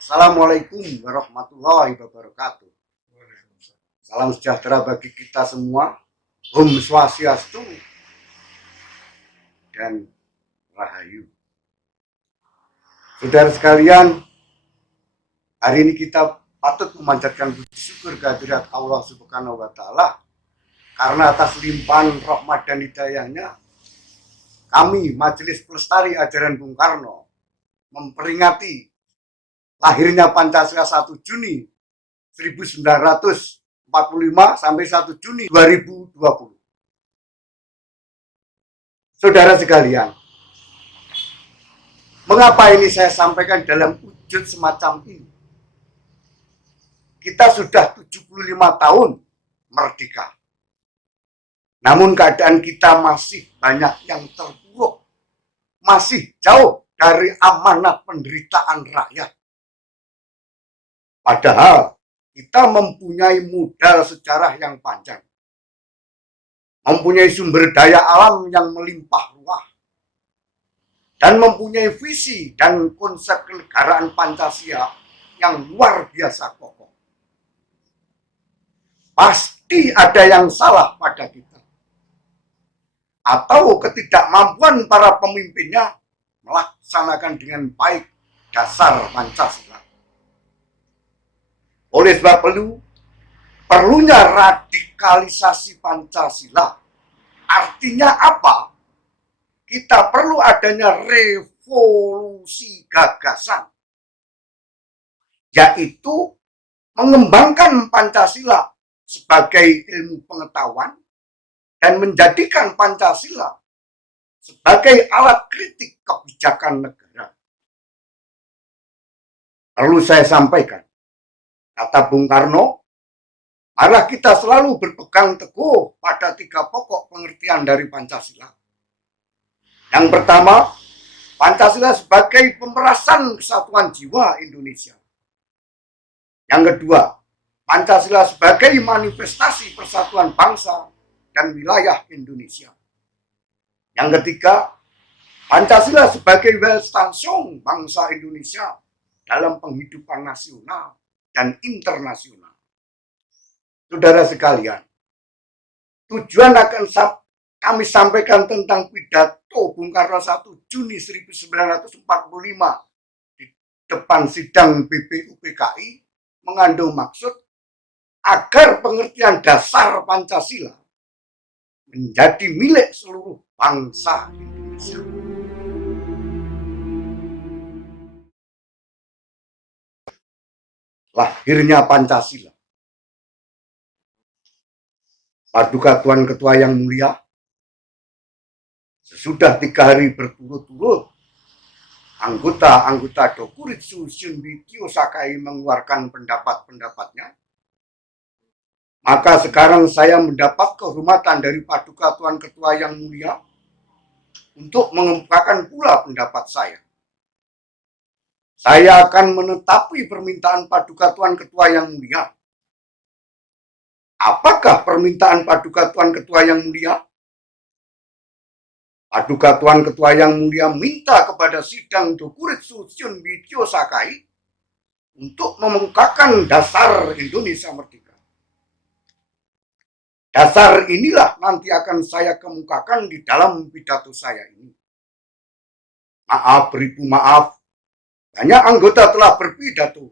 Assalamualaikum warahmatullahi wabarakatuh. Salam sejahtera bagi kita semua. Om Swastiastu dan Rahayu. Saudara sekalian, hari ini kita patut memanjatkan puji syukur kehadirat Allah Subhanahu wa Ta'ala karena atas limpahan rahmat dan hidayahnya kami Majelis Pelestari Ajaran Bung Karno memperingati lahirnya Pancasila 1 Juni 1945 sampai 1 Juni 2020. Saudara sekalian, mengapa ini saya sampaikan dalam wujud semacam ini? Kita sudah 75 tahun merdeka. Namun keadaan kita masih banyak yang terpuruk. Masih jauh dari amanat penderitaan rakyat. Padahal kita mempunyai modal sejarah yang panjang. Mempunyai sumber daya alam yang melimpah ruah. Dan mempunyai visi dan konsep kenegaraan Pancasila yang luar biasa kokoh. Pasti ada yang salah pada kita. Atau ketidakmampuan para pemimpinnya melaksanakan dengan baik dasar Pancasila. Oleh sebab perlunya radikalisasi Pancasila. Artinya apa? Kita perlu adanya revolusi gagasan. Yaitu mengembangkan Pancasila sebagai ilmu pengetahuan dan menjadikan Pancasila sebagai alat kritik kebijakan negara. Perlu saya sampaikan, kata Bung Karno, marilah kita selalu berpegang teguh pada 3 pokok pengertian dari Pancasila. Yang pertama, Pancasila sebagai pemerasan kesatuan jiwa Indonesia. Yang kedua, Pancasila sebagai manifestasi persatuan bangsa dan wilayah Indonesia. Yang ketiga, Pancasila sebagai Weltanschauung bangsa Indonesia dalam penghidupan nasional dan internasional. Saudara sekalian, tujuan akan kami sampaikan tentang pidato Bung Karno 1 Juni 1945 di depan sidang BPUPKI mengandung maksud agar pengertian dasar Pancasila menjadi milik seluruh bangsa Indonesia. Lahirnya Pancasila. Paduka Tuan Ketua yang mulia, sesudah 3 hari berturut-turut, anggota Dokuritsu Shunbi Kyosakai mengeluarkan pendapat-pendapatnya, maka sekarang saya mendapat kehormatan dari Paduka Tuan Ketua yang mulia untuk mengemukakan pula pendapat saya. Saya akan menetapi permintaan Paduka Tuan Ketua yang mulia. Apakah permintaan Paduka Tuan Ketua yang mulia? Paduka Tuan Ketua yang mulia minta kepada sidang Dokuritsu Shunbi Kyosakai untuk mengemukakan dasar Indonesia Merdeka. Dasar inilah nanti akan saya kemukakan di dalam pidato saya ini. Maaf, beribu maaf, banyak anggota telah berpidato,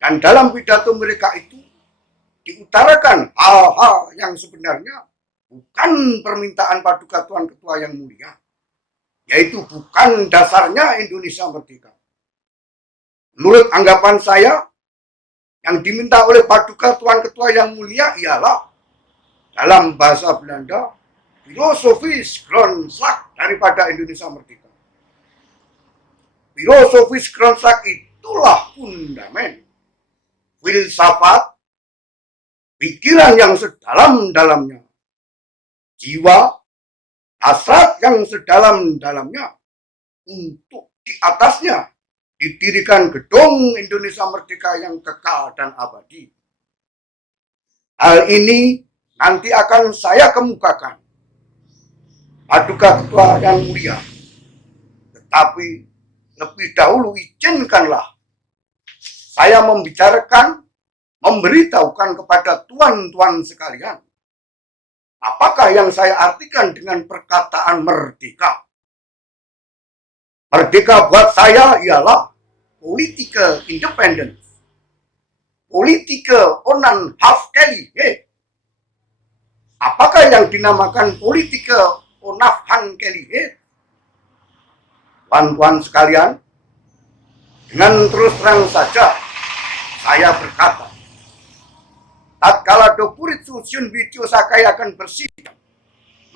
dan dalam pidato mereka itu diutarakan hal-hal yang sebenarnya bukan permintaan Paduka Tuan Ketua yang mulia, yaitu bukan dasarnya Indonesia Merdeka. Menurut anggapan saya, yang diminta oleh Paduka Tuan Ketua yang mulia ialah dalam bahasa Belanda, filosofis grondslag daripada Indonesia Merdeka. Filosofis grondslag itulah fundamen, filsafat, pikiran yang sedalam-dalamnya, jiwa, hasrat yang sedalam-dalamnya, untuk di atasnya didirikan gedung Indonesia Merdeka yang kekal dan abadi. Hal ini nanti akan saya kemukakan, Paduka Ketua yang mulia. Tetapi lebih dahulu izinkanlah saya membicarakan, memberitahukan kepada tuan-tuan sekalian, apakah yang saya artikan dengan perkataan merdeka? Merdeka buat saya ialah political independence, political onafhankelijkheid. Apakah yang dinamakan political onafhankelijkheid? Tuan-tuan sekalian, dengan terus terang saja saya berkata, tatkala Dokuritsu Shunbitsu Sakai akan bersidang,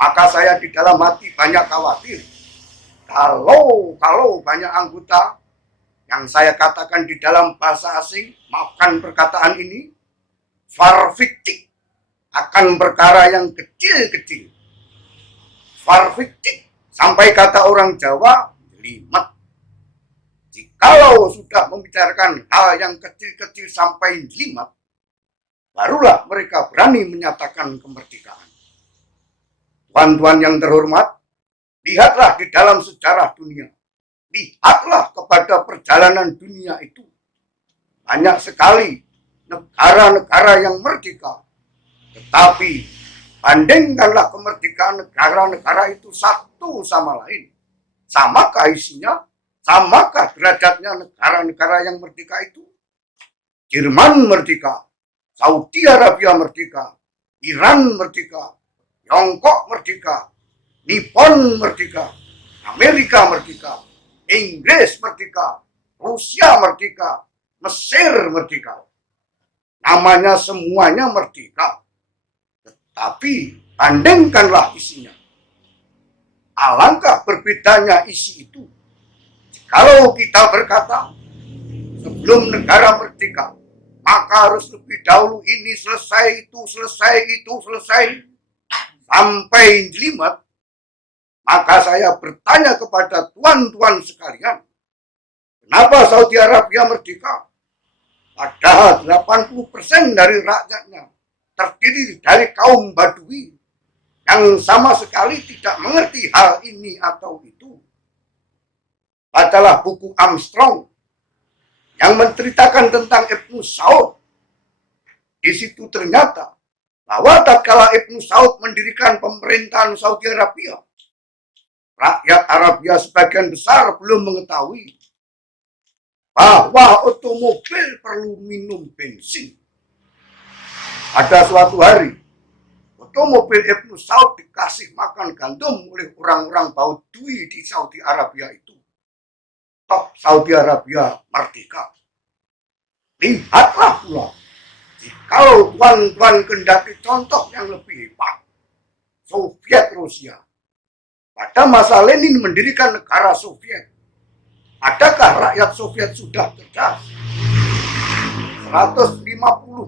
maka saya di dalam hati banyak khawatir kalau banyak anggota yang saya katakan di dalam bahasa asing, maafkan perkataan ini, farfiktik, akan perkara yang kecil-kecil. Farfiktik, sampai kata orang Jawa, jelimet. Jikalau sudah membicarakan hal yang kecil-kecil sampai jelimet, barulah mereka berani menyatakan kemerdekaan. Tuan-tuan yang terhormat, lihatlah di dalam sejarah dunia. Lihatlah kepada perjalanan dunia itu. Banyak sekali negara-negara yang merdeka. Tetapi bandingkanlah kemerdekaan negara-negara itu satu sama lain. Samakah isinya? Samakah derajatnya negara-negara yang merdeka itu? Jerman merdeka, Saudi Arabia merdeka, Iran merdeka, Tiongkok merdeka, Nippon merdeka, Amerika merdeka, Inggris merdeka, Rusia merdeka, Mesir merdeka. Namanya semuanya merdeka. Tetapi bandingkanlah isinya. Alangkah berbedanya isi itu. Kalau kita berkata, sebelum negara merdeka, maka harus lebih dahulu ini selesai, itu selesai, sampai jelimet. Maka saya bertanya kepada tuan-tuan sekalian, kenapa Saudi Arabia merdeka? Padahal 80% dari rakyatnya terdiri dari kaum Badui yang sama sekali tidak mengerti hal ini atau itu. Bacalah buku Armstrong yang menceritakan tentang Ibnu Saud. Di situ ternyata bahwa tatkala Ibnu Saud mendirikan pemerintahan Saudi Arabia, rakyat Arabia sebagian besar belum mengetahui bahwa otomobil perlu minum bensin. Pada suatu hari, otomobil Ibnu Saud dikasih makan gandum oleh orang-orang Badui di Saudi Arabia itu. Top Saudi Arabia merdeka. Lihatlah pula, jikalau tuan-tuan kendaki contoh yang lebih hebat, Soviet Rusia. Pada masa Lenin mendirikan negara Soviet, adakah rakyat Soviet sudah cerdas? 150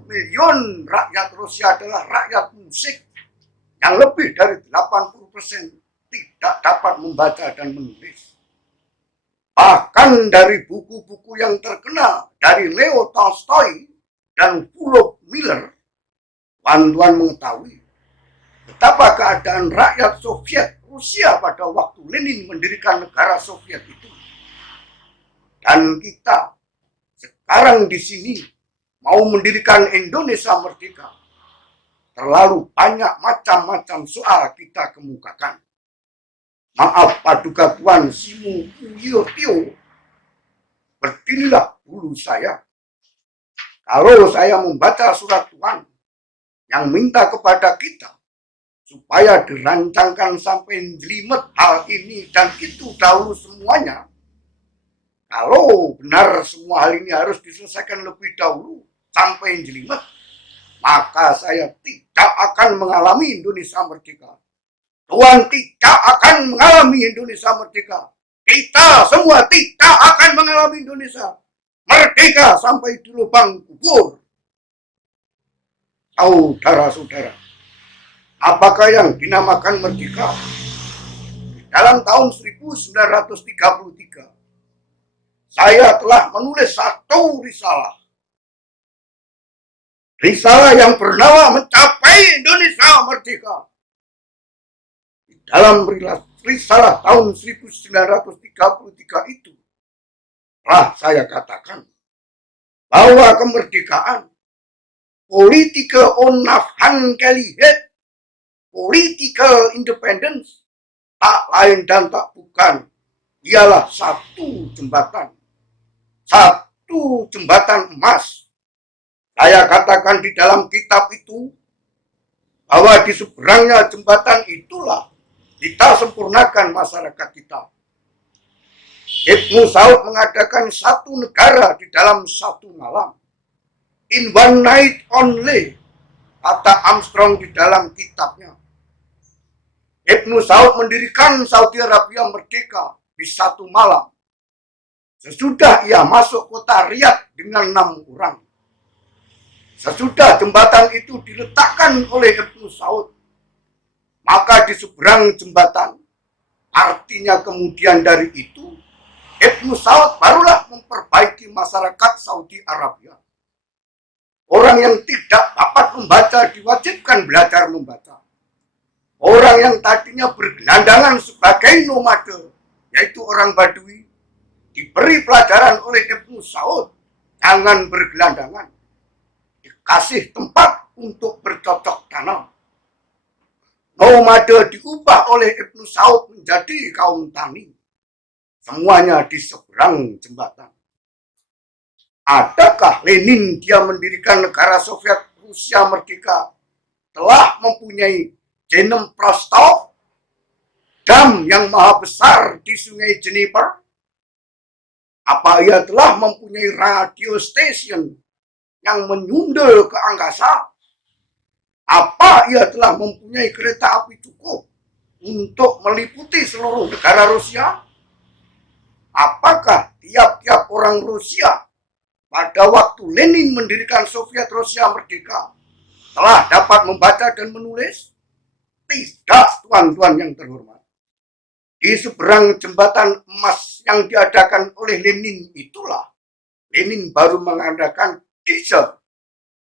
miliun rakyat Rusia adalah rakyat musik yang lebih dari 80% tidak dapat membaca dan menulis. Bahkan dari buku-buku yang terkenal dari Leo Tolstoy dan Full Miller, tuan-tuan mengetahui betapa keadaan rakyat Soviet Rusia pada waktu Lenin mendirikan negara Soviet itu. Dan kita sekarang di sini mau mendirikan Indonesia merdeka. Terlalu banyak macam-macam soal kita kemukakan. Maaf paduka Tuan Simu Puyotio, berdirilah dulu saya. Kalau saya membaca surat Tuhan yang minta kepada kita supaya dirancangkan sampai jelimet hal ini dan itu dahulu semuanya. Kalau benar semua hal ini harus diselesaikan lebih dahulu sampai jelimet, maka saya tidak akan mengalami Indonesia merdeka. Tuhan tidak akan mengalami Indonesia merdeka. Kita semua tidak akan mengalami Indonesia merdeka sampai di lubang kubur. Saudara-saudara, apakah yang dinamakan merdeka? Dalam tahun 1933, saya telah menulis satu risalah. Risalah yang bernama Mencapai Indonesia Merdeka. Di dalam risalah tahun 1933 itu, telah saya katakan bahwa kemerdekaan, political onafhankelijkheid, political independence, tak lain dan tak bukan, ialah satu jembatan emas. Saya katakan di dalam kitab itu, bahwa di seberangnya jembatan itulah kita sempurnakan masyarakat kita. Ibnu Saud mengadakan satu negara di dalam satu malam. In one night only, kata Armstrong di dalam kitabnya. Ibnu Saud mendirikan Saudi Arabia merdeka di satu malam. Sesudah ia masuk kota Riyadh dengan 6 orang. Sesudah jembatan itu diletakkan oleh Ibnu Saud, maka di seberang jembatan, artinya kemudian dari itu, Ibnu Saud barulah memperbaiki masyarakat Saudi Arabia. Orang yang tidak dapat membaca diwajibkan belajar membaca. Orang yang tadinya bergelandangan sebagai nomade, yaitu orang Badui, diberi pelajaran oleh Ibnu Saud, jangan bergelandangan. Dikasih tempat untuk bercocok tanam. Nomade diubah oleh Ibnu Saud menjadi kaum tani. Semuanya di seberang jembatan. Adakah Lenin dia mendirikan negara Soviet Rusia merdeka telah mempunyai Genom Prostov, dam yang maha besar di sungai Jeniper? Apa ia telah mempunyai radio station yang menyundul ke angkasa? Apa ia telah mempunyai kereta api cukup untuk meliputi seluruh negara Rusia? Apakah tiap-tiap orang Rusia pada waktu Lenin mendirikan Soviet Rusia merdeka telah dapat membaca dan menulis? Tidak, tuan-tuan yang terhormat. Di seberang jembatan emas yang diadakan oleh Lenin itulah, Lenin baru mengadakan diesel,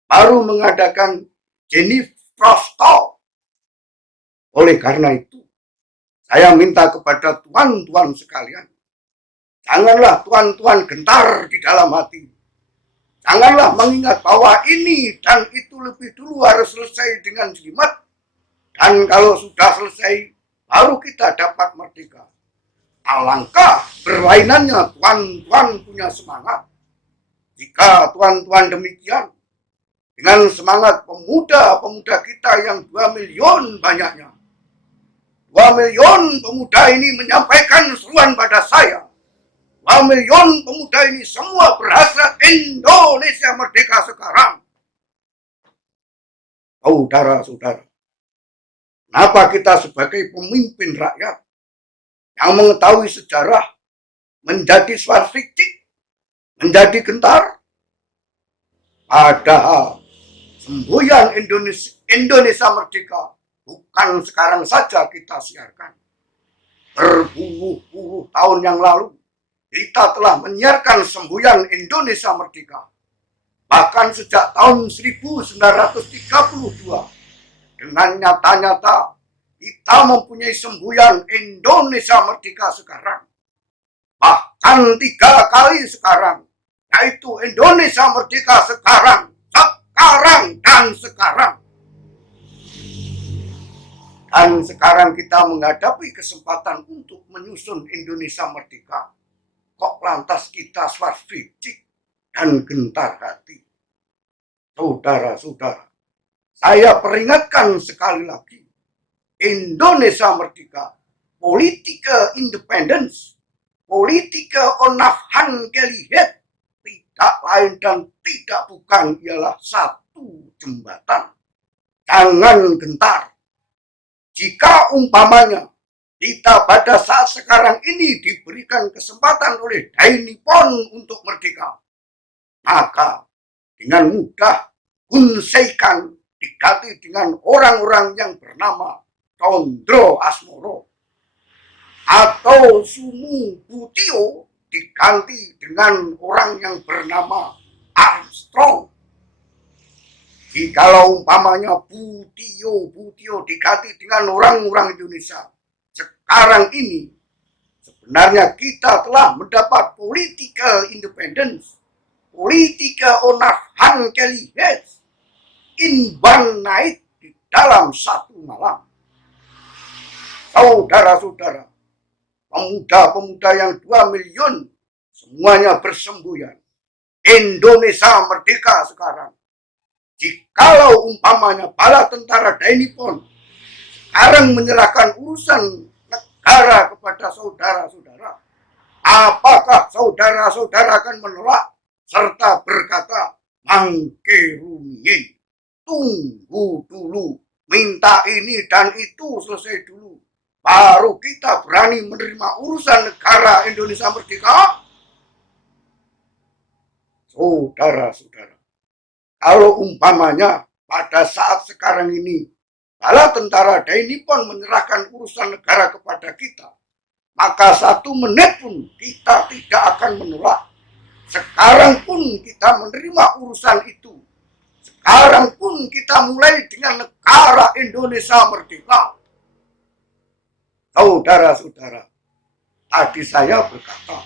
baru mengadakan Genom Prostov. Oleh karena itu, saya minta kepada tuan-tuan sekalian, janganlah tuan-tuan gentar di dalam hati. Janganlah mengingat bahwa ini dan itu lebih dulu harus selesai dengan jimat. Dan kalau sudah selesai, baru kita dapat merdeka. Alangkah berlainannya tuan-tuan punya semangat. Jika tuan-tuan demikian, dengan semangat pemuda-pemuda kita yang 2 miliar banyaknya, 2 miliar pemuda ini menyampaikan seruan pada saya. 2 miliar pemuda ini semua berhasrat Indonesia merdeka sekarang. Saudara-saudara, kenapa kita sebagai pemimpin rakyat yang mengetahui sejarah menjadi swastikik, menjadi gentar? Padahal semboyan Indonesia merdeka bukan sekarang saja kita siarkan. Berpuluh-puluh tahun yang lalu kita telah menyiarkan semboyan Indonesia merdeka. Bahkan sejak tahun 1932, dengan nyata-nyata kita mempunyai semboyan Indonesia merdeka sekarang. Bahkan 3 kali sekarang, yaitu Indonesia merdeka sekarang, dan sekarang. Dan sekarang kita menghadapi kesempatan untuk menyusun Indonesia merdeka. Kok lantas kita swastikik dan gentar hati? Saudara-saudara, saya peringatkan sekali lagi, Indonesia merdeka, political independence, political onafhankelijkheid, tidak lain dan tidak bukan ialah satu jembatan. Jangan gentar. Jika umpamanya kita pada saat sekarang ini diberikan kesempatan oleh Dai Nippon untuk merdeka, maka dengan mudah Hun Seikan diganti dengan orang-orang yang bernama Condro Asmoro, atau Sumu Butio diganti dengan orang yang bernama Armstrong. Jikalau umpamanya Butio diganti dengan orang-orang Indonesia, sekarang ini sebenarnya kita telah mendapat political independence, politika onah hankelihes in one night, di dalam satu malam. Saudara-saudara, pemuda-pemuda yang 2 miliar semuanya bersemboyan. Indonesia merdeka sekarang. Jikalau umpamanya bala tentara Dainipon sekarang menyerahkan urusan negara kepada saudara-saudara, apakah saudara-saudara akan menolak serta berkata, mangke rumiyin, tunggu dulu, minta ini dan itu selesai dulu, baru kita berani menerima urusan negara Indonesia merdeka? Saudara-saudara, kalau umpamanya pada saat sekarang ini bala tentara Dainipon menyerahkan urusan negara kepada kita, maka 1 menit pun kita tidak akan menolak. Sekarang pun kita menerima urusan itu. Sekarang pun kita mulai dengan negara Indonesia merdeka. Saudara-saudara, tadi saya berkata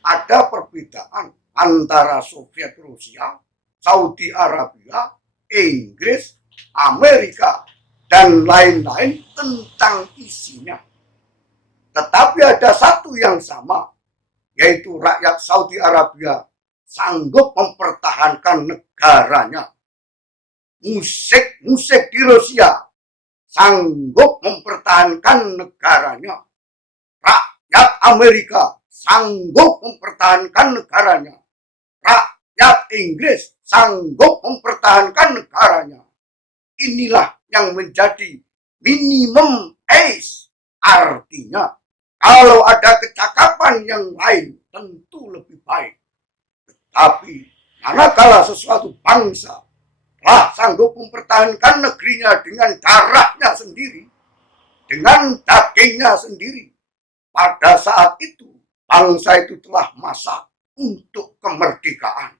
ada perbedaan antara Soviet Rusia, Saudi Arabia, Inggris, Amerika, dan lain-lain tentang isinya. Tetapi ada satu yang sama, yaitu rakyat Saudi Arabia sanggup mempertahankan negaranya. Musik di Rusia sanggup mempertahankan negaranya. Rakyat Amerika sanggup mempertahankan negaranya. Rakyat Inggris sanggup mempertahankan negaranya. Inilah yang menjadi minimum age. Artinya, kalau ada kecakapan yang lain tentu lebih baik. Tetapi manakala sesuatu bangsa telah sanggup mempertahankan negerinya dengan darahnya sendiri, dengan dagingnya sendiri, pada saat itu bangsa itu telah masak untuk kemerdekaan.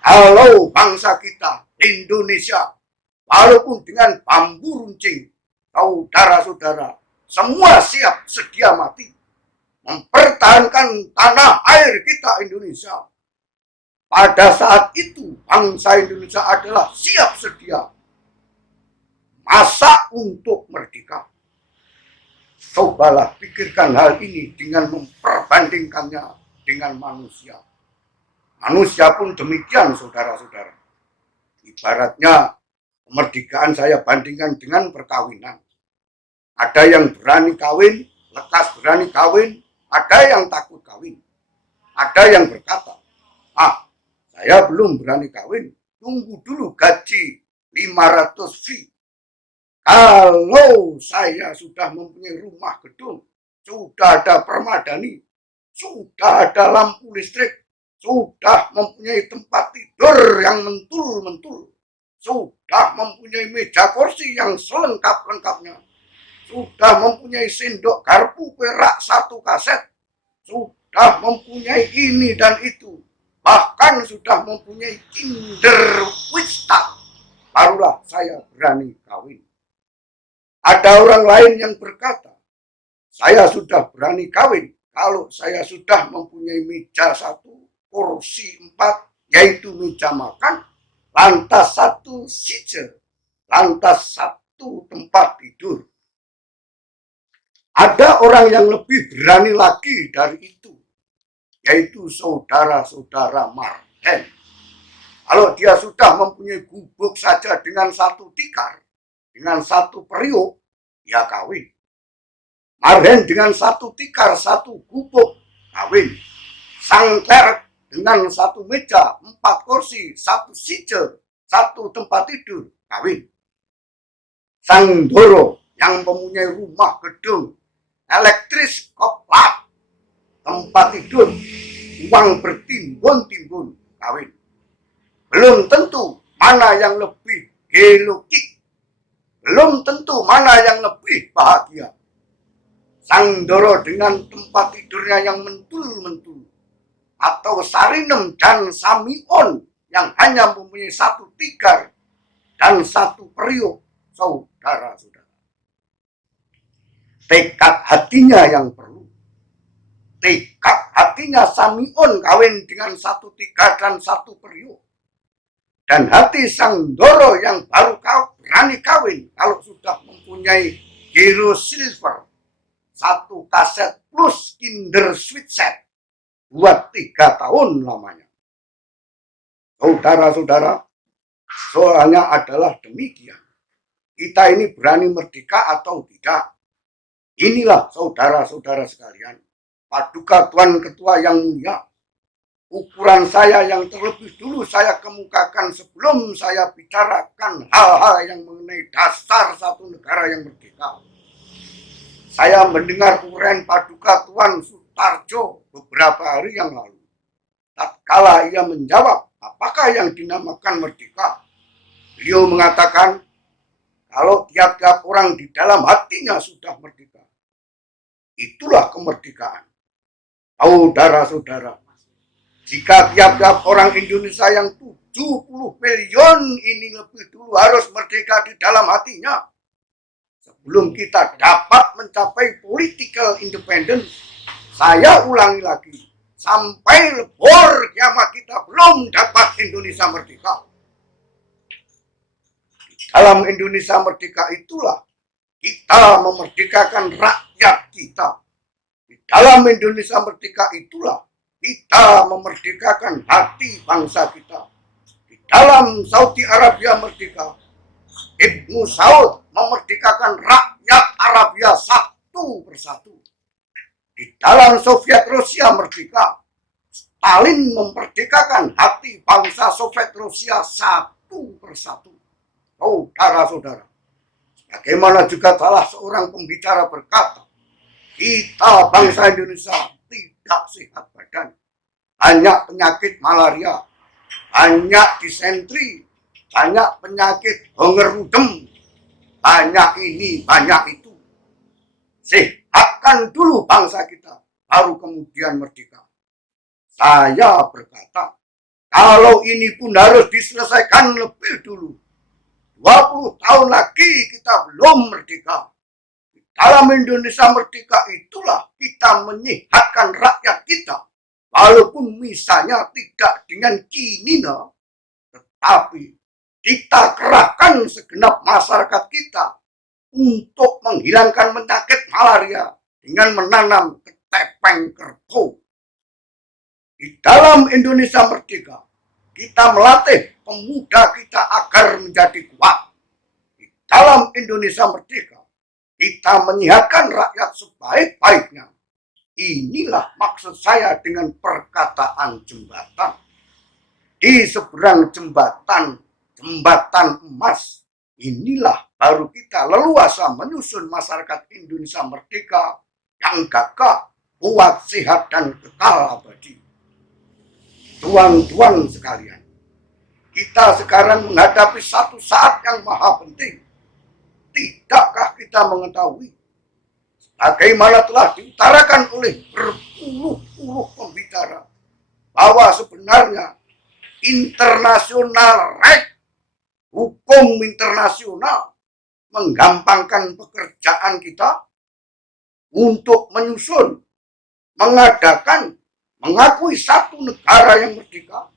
Kalau bangsa kita, Indonesia, walaupun dengan bambu runcing, saudara-saudara, semua siap sedia mati mempertahankan tanah air kita Indonesia. Pada saat itu bangsa Indonesia adalah siap sedia masak untuk merdeka. Cobalah pikirkan hal ini dengan memperbandingkannya dengan manusia. Manusia pun demikian, saudara-saudara. Ibaratnya kemerdekaan saya bandingkan dengan perkawinan. Ada yang berani kawin, lekas berani kawin, ada yang takut kawin. Ada yang berkata, saya belum berani kawin, tunggu dulu gaji 500 fee. Kalau saya sudah mempunyai rumah gedung, sudah ada permadani, sudah ada lampu listrik, sudah mempunyai tempat tidur yang mentul-mentul, sudah mempunyai meja kursi yang selengkap-lengkapnya, sudah mempunyai sendok garpu perak 1 kaset, sudah mempunyai ini dan itu, bahkan sudah mempunyai kinderwista, barulah saya berani kawin. Ada orang lain yang berkata, saya sudah berani kawin kalau saya sudah mempunyai meja 1, kursi 4, yaitu meja makan, lantas 1 sije, lantas 1 tempat tidur. Ada orang yang lebih berani lagi dari itu, yaitu saudara-saudara Marhen. Kalau dia sudah mempunyai gubuk saja dengan 1 tikar, dengan 1 periuk, dia kawin. Marhen dengan 1 tikar, 1 gubuk, kawin. Sang Clerk dengan 1 meja, 4 kursi, 1 sije, 1 tempat tidur, kawin. Sang Doro yang mempunyai rumah gedung, elektris, koplak, tempat tidur, uang bertimbun-timbun, kawin. Belum tentu mana yang lebih gelokik, belum tentu mana yang lebih bahagia. Sang Doro dengan tempat tidurnya yang mentul-mentul, atau Sarinem dan Samion yang hanya mempunyai 1 tikar dan 1 periuk, saudara-saudara. Tekad hatinya yang perlu. Tekad hatinya hatinya Samion kawin dengan 1 3 dan 1 periuk. Dan hati Sang Doro yang baru berani kawin kalau sudah mempunyai Hero Silver 1 kaset plus Kinder Sweet Set buat 3 tahun lamanya. Saudara-saudara, soalnya adalah demikian. Kita ini berani merdeka atau tidak? Inilah saudara-saudara sekalian, Paduka Tuan Ketua yang mulia, ukuran saya yang terlebih dulu saya kemukakan sebelum saya bicarakan hal-hal yang mengenai dasar satu negara yang merdeka. Saya mendengar uraian Paduka Tuan Sutarjo beberapa hari yang lalu. Tatkala ia menjawab, apakah yang dinamakan merdeka? Beliau mengatakan, kalau tiap-tiap orang di dalam hatinya sudah merdeka, itulah kemerdekaan. Saudara-saudara, jika tiap-tiap orang Indonesia yang 70 miliar ini lebih dulu harus merdeka di dalam hatinya, sebelum kita dapat mencapai political independence, saya ulangi lagi, sampai lebur kiamat kita belum dapat Indonesia merdeka. Dalam Indonesia merdeka itulah kita memerdekakan rakyat kita. Di dalam Indonesia merdeka itulah kita memerdekakan hati bangsa kita. Di dalam Saudi Arabia merdeka, Ibnu Saud memerdekakan rakyat Arabia satu persatu. Di dalam Soviet Rusia merdeka, Stalin memerdekakan hati bangsa Soviet Rusia satu persatu. Saudara-saudara, bagaimana juga salah seorang pembicara berkata, kita bangsa Indonesia tidak sehat badan, banyak penyakit malaria, banyak disentri, banyak penyakit honger rudem, banyak ini, banyak itu. Sehatkan dulu bangsa kita, baru kemudian merdeka. Saya berkata, kalau ini pun harus diselesaikan lebih dulu. 20 tahun lagi kita belum merdeka. Dalam Indonesia merdeka itulah kita menyehatkan rakyat kita. Walaupun misalnya tidak dengan kinina, tetapi kita kerahkan segenap masyarakat kita untuk menghilangkan penyakit malaria dengan menanam ketepeng kerbau. Di dalam Indonesia merdeka, kita melatih pemuda kita agar menjadi kuat. Di dalam Indonesia merdeka, kita menyehatkan rakyat sebaik-baiknya. Inilah maksud saya dengan perkataan jembatan. Di seberang jembatan emas, inilah baru kita leluasa menyusun masyarakat Indonesia merdeka yang gagah, kuat, sehat, dan kekal abadi. Tuan-tuan sekalian, kita sekarang menghadapi satu saat yang maha penting. Tidakkah kita mengetahui, bagaimana telah diutarakan oleh berpuluh-puluh pembicara, bahwa sebenarnya internasional right, hukum internasional menggampangkan pekerjaan kita untuk menyusun, mengadakan, mengakui satu negara yang merdeka.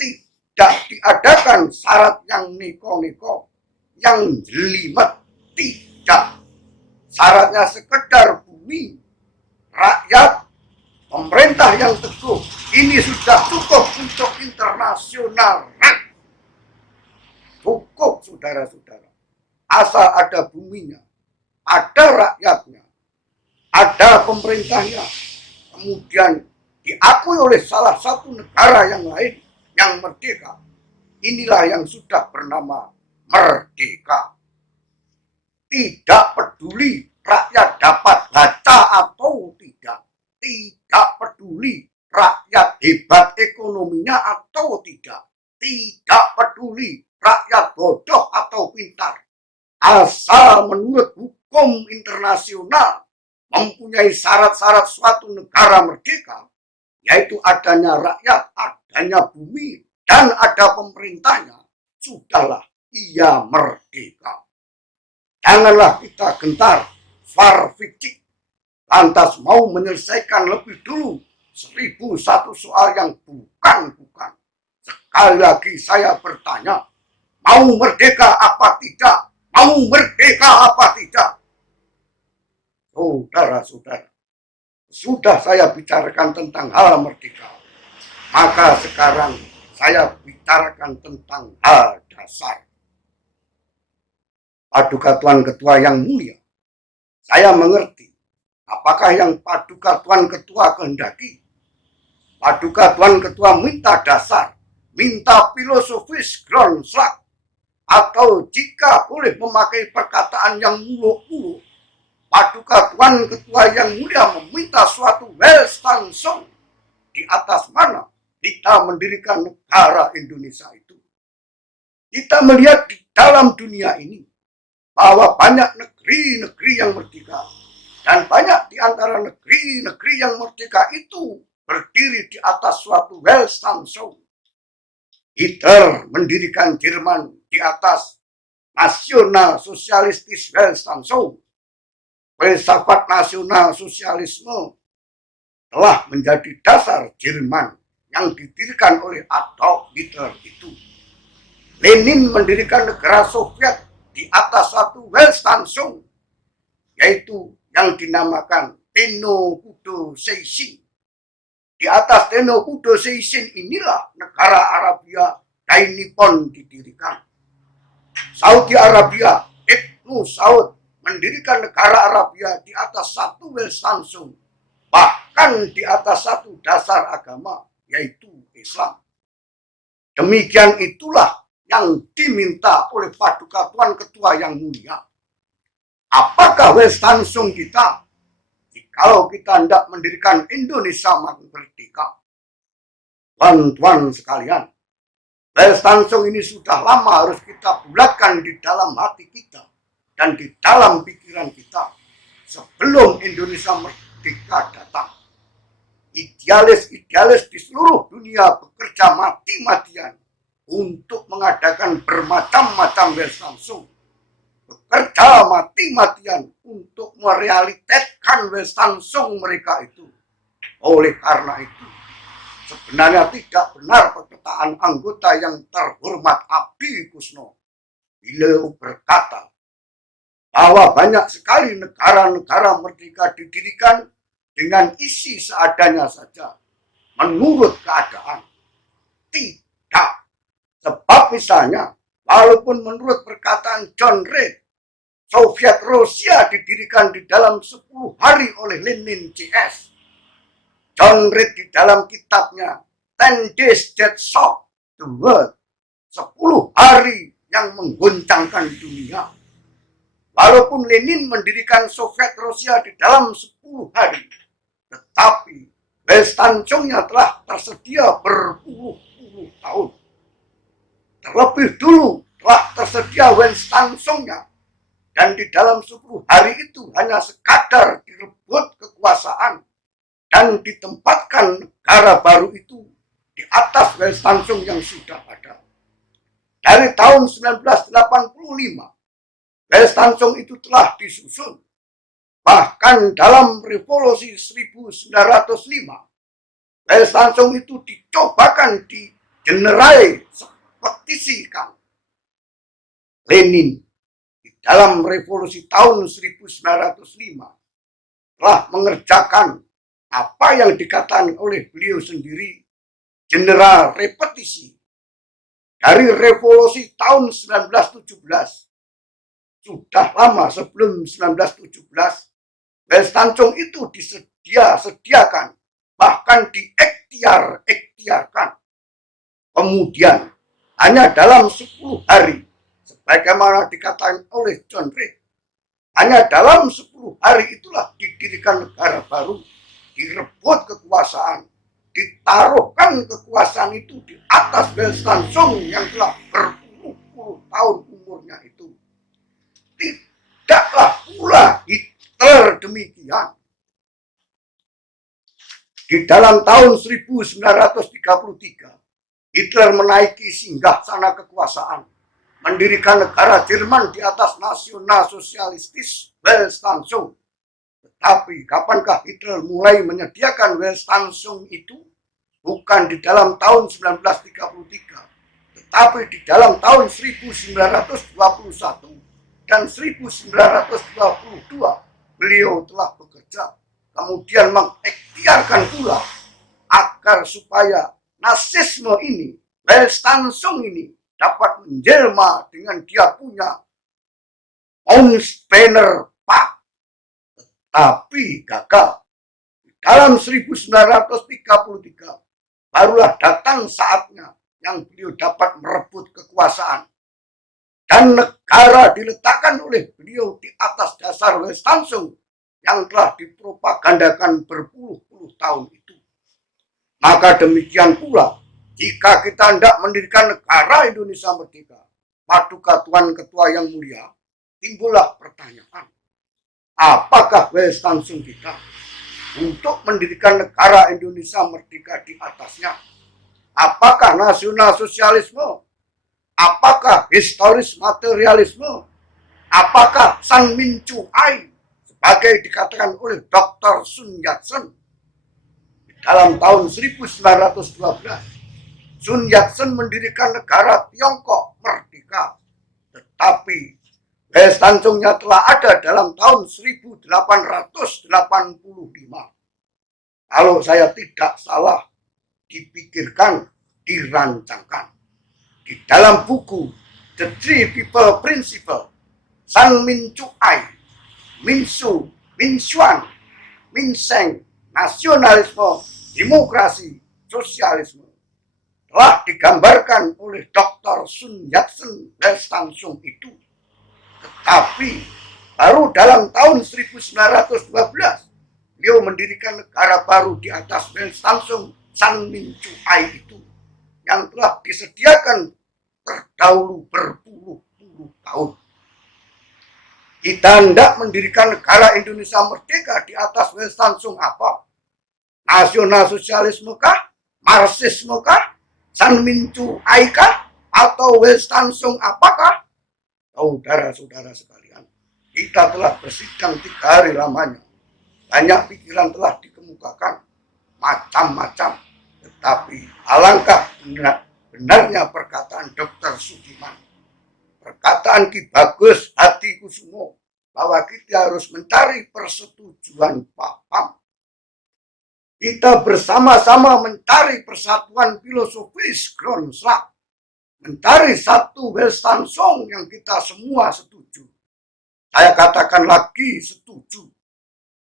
Tidak diadakan syarat yang neko-neko, yang jelimet, tidak. Syaratnya sekedar bumi, rakyat, pemerintah yang teguh. Ini sudah cukup untuk internasional. Cukup, saudara-saudara. Asal ada buminya, ada rakyatnya, ada pemerintahnya, kemudian diakui oleh salah satu negara yang lain yang merdeka. Inilah yang sudah bernama merdeka. Tidak peduli rakyat dapat baca atau tidak. Tidak peduli rakyat hebat ekonominya atau tidak. Tidak peduli rakyat bodoh atau pintar. Asal menurut hukum internasional mempunyai syarat-syarat suatu negara merdeka, yaitu adanya rakyat, adanya bumi, dan ada pemerintahnya, sudahlah ia merdeka. Janganlah kita gentar, farfikik, lantas mau menyelesaikan lebih dulu 1001 soal yang bukan-bukan. Sekali lagi saya bertanya, mau merdeka apa tidak? Mau merdeka apa tidak? Saudara-saudara, sudah saya bicarakan tentang hal merdeka, maka sekarang saya bicarakan tentang hal dasar. Paduka Tuan Ketua yang mulia, saya mengerti apakah yang Paduka Tuan Ketua kehendaki. Paduka Tuan Ketua minta dasar, minta filosofis ground slug, atau jika boleh memakai perkataan yang muluk-muluk, Paduka Tuan Ketua yang mulia meminta suatu Welstanschauung, di atas mana kita mendirikan negara Indonesia itu. Kita melihat di dalam dunia ini bahwa banyak negeri-negeri yang merdeka, dan banyak di antara negeri-negeri yang merdeka itu berdiri di atas suatu Weltanschauung. Hitler mendirikan Jerman di atas nasional sosialistis Weltanschauung. Filsafat nasional sosialisme telah menjadi dasar Jerman yang didirikan oleh Adolf Hitler itu. Lenin mendirikan negara Soviet di atas satu Weltanschauung, yaitu yang dinamakan Tenno-Kudo Seichin. Di atas Tenno-Kudo Seichin inilah negara Arabia Dainippon didirikan. Saudi Arabia, Ibnu Saud mendirikan negara Arabia di atas satu Weltanschauung, bahkan di atas satu dasar agama, yaitu Islam. Demikian itulah yang diminta oleh Paduka Tuan Ketua yang mulia. Apakah Weltanschauung kita kalau kita hendak mendirikan Indonesia merdeka? Tuan-tuan sekalian, Weltanschauung ini sudah lama harus kita bulatkan di dalam hati kita dan di dalam pikiran kita sebelum Indonesia merdeka datang. Idealis-idealis di seluruh dunia bekerja mati-matian untuk mengadakan bermacam-macam Weltanschauung, bekerja mati-matian untuk merealitaskan Weltanschauung mereka itu. Oleh karena itu, sebenarnya tidak benar perkataan anggota yang terhormat Abdi Kusno. Beliau berkata bahwa banyak sekali negara-negara merdeka didirikan dengan isi seadanya saja, menurut keadaan. Tidak. Sebab misalnya, walaupun menurut perkataan John Reed, Soviet Rusia didirikan di dalam 10 hari oleh Lenin CS. John Reed di dalam kitabnya 10 Days That Shocked the World, 10 hari yang mengguncangkan dunia. Walaupun Lenin mendirikan Soviet Rusia di dalam 10 hari, tetapi Weltanschauung-nya telah tersedia berpuluh-puluh tahun. Terlebih dulu telah tersedia Weltanschauung-nya, dan di dalam 10 hari itu hanya sekadar direbut kekuasaan dan ditempatkan negara baru itu di atas Weltanschauung yang sudah ada. Dari tahun 1985, Weltanschauung itu telah disusun. Bahkan dalam revolusi 1905, Weltanschauung itu dicobakan digeneralisasikan. Lenin di dalam revolusi tahun 1905 telah mengerjakan apa yang dikatakan oleh beliau sendiri general repetisi. Dari revolusi tahun 1917, sudah lama sebelum 1917, Weltanschauung itu disediakan, bahkan diikhtiarkan. Kemudian hanya dalam 10 hari, sebagaimana dikatakan oleh John Reed, hanya dalam 10 hari itulah didirikan negara baru, direbut kekuasaan, ditaruhkan kekuasaan itu di atas Weltanschauung yang telah berpuluh-puluh tahun umurnya itu. Tidaklah pula Hitler demikian. Di dalam tahun 1933, Hitler menaiki singgasana kekuasaan, mendirikan negara Jerman di atas nasional sosialistis Weltanschauung. Tetapi kapankah Hitler mulai menyediakan Weltanschauung itu? Bukan di dalam tahun 1933, tetapi di dalam tahun 1921 dan 1922 beliau telah bekerja, kemudian mengikhtiarkan pula agar supaya Nazisme ini, Weltanschauung ini dapat menjelma dengan dia punya Maunspanner Pak. Tapi gagal. Dalam 1933 barulah datang saatnya yang beliau dapat merebut kekuasaan. Dan negara diletakkan oleh beliau di atas dasar Weltanschauung yang telah dipropagandakan berpuluh-puluh tahun itu. Maka demikian pula, jika kita hendak mendirikan negara Indonesia Merdeka, Paduka Tuan Ketua yang mulia, timbullah pertanyaan, apakah Weltanschauung kita untuk mendirikan negara Indonesia Merdeka di atasnya? Apakah nasional sosialisme? Apakah historis materialisme? Apakah San Min Chu Ai sebagai dikatakan oleh Dr. Sun Yat-sen dalam tahun 1912? Sun Yat-sen mendirikan negara Tiongkok merdeka, tetapi Weltanschauung-nya telah ada dalam tahun 1885. Kalau saya tidak salah, dipikirkan, dirancangkan. Di dalam buku The Three People Principle, San Min Chu Ai, Min Su, Min Xuan, Min Sheng, nasionalisme, demokrasi, sosialisme, telah digambarkan oleh Dr. Sun Yat-sen Weltanschauung itu. Tetapi baru dalam tahun 1912 beliau mendirikan negara baru di atas Weltanschauung San Min Chu Ai itu yang telah disediakan terdahulu berpuluh-puluh tahun. Kita hendak mendirikan negara Indonesia Merdeka di atas Weltanschauung apa? Nasional sosialisme kah? Marxisme kah? San Min Chu Ai kah? Atau Weltanschauung apakah? Saudara-saudara sekalian, kita telah bersidang 3 hari lamanya. Banyak pikiran telah dikemukakan, macam-macam. Tetapi alangkah benarnya perkataan Dr. Sudiman, perkataan Ki Bagus Hadikusumo, bahwa kita harus mencari persetujuan paham. Kita bersama-sama mencari persatuan filosofis Grundslag, mencari satu Weltanschauung yang kita semua setuju. Saya katakan lagi setuju.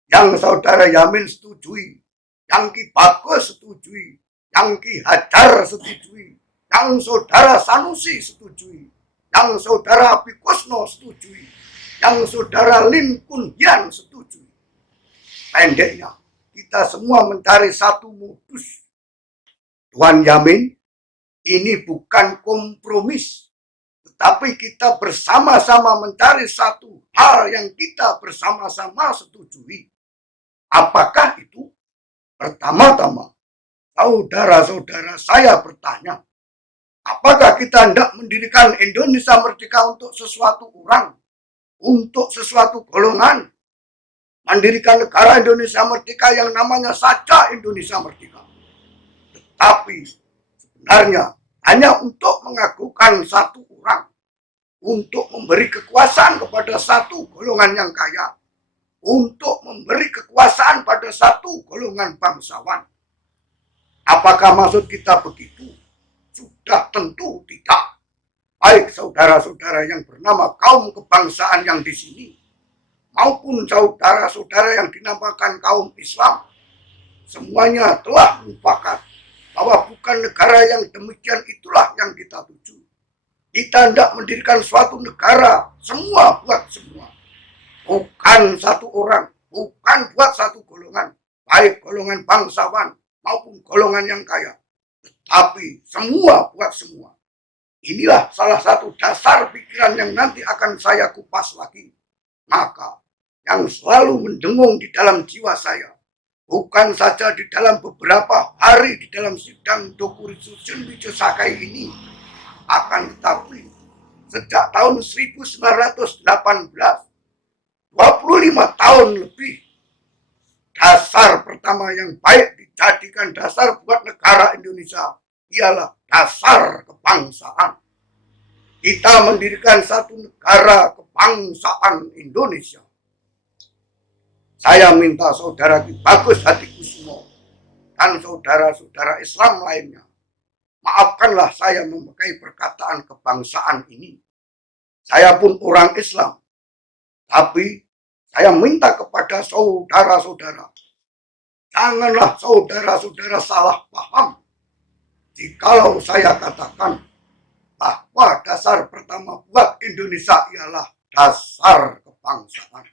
Yang saudara Yamin setujui, yang Ki Bagus setujui, yang Ki Hajar setujui, yang saudara Sanusi setujui, yang saudara Abikusno setujui, yang saudara Lim Kun Hian setujui. Pendeknya, kita semua mencari satu modus. Tuan Yamin, ini bukan kompromis, tetapi kita bersama-sama mencari satu hal yang kita bersama-sama setujui. Apakah itu? Pertama-tama, saudara-saudara, saya bertanya, apakah kita hendak mendirikan Indonesia Merdeka untuk sesuatu orang, untuk sesuatu golongan, mendirikan negara Indonesia Merdeka yang namanya saja Indonesia Merdeka, tetapi sebenarnya hanya untuk mengagukan satu orang, untuk memberi kekuasaan kepada satu golongan yang kaya, untuk memberi kekuasaan pada satu golongan bangsawan. Apakah maksud kita begitu? Sudah tentu tidak. Baik saudara-saudara yang bernama kaum kebangsaan yang di sini, maupun saudara-saudara yang dinamakan kaum Islam, semuanya telah mufakat bahwa bukan negara yang demikian itulah yang kita tuju. Kita hendak mendirikan suatu negara, semua buat semua. Bukan satu orang, bukan buat satu golongan, baik golongan bangsawan maupun golongan yang kaya, tetapi semua buat semua. Inilah salah satu dasar pikiran yang nanti akan saya kupas lagi. Maka yang selalu mendengung di dalam jiwa saya, bukan saja di dalam beberapa hari di dalam sidang Dokuritsu Shunbicho Sakai ini, akan tetapi sejak tahun 1918, 25 tahun lebih Dasar pertama yang baik dijadikan dasar buat negara Indonesia ialah dasar kebangsaan. Kita mendirikan satu negara kebangsaan Indonesia. Saya minta saudara Ki Bagus Hadikusumo dan saudara-saudara Islam lainnya, maafkanlah saya memakai perkataan kebangsaan ini. Saya pun orang Islam, tapi saya minta kepada saudara-saudara, janganlah saudara-saudara salah paham jikalau saya katakan bahwa dasar pertama buat Indonesia ialah dasar kebangsaan.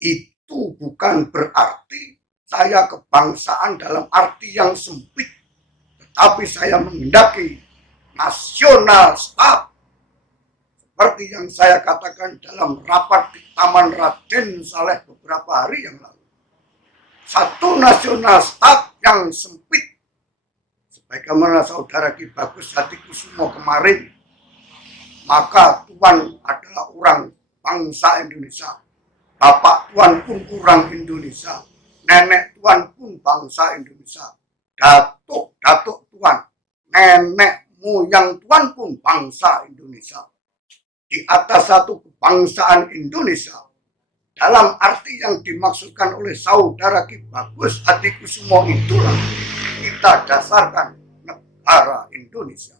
Itu bukan berarti saya kebangsaan dalam arti yang sempit, tetapi saya menghendaki nasional state, seperti yang saya katakan dalam rapat di Taman Raden Saleh beberapa hari yang lalu. Satu nasional state yang sempit, sebagaimana saudara Ki Bagus Hadikusumo kemarin, maka Tuan adalah orang bangsa Indonesia. Bapak Tuan pun orang Indonesia. Nenek Tuan pun bangsa Indonesia. Datuk Tuan, nenek moyang Tuan pun bangsa Indonesia. Di atas satu kebangsaan Indonesia, dalam arti yang dimaksudkan oleh saudara Ki Bagus Hadikusumo itulah kita dasarkan negara Indonesia.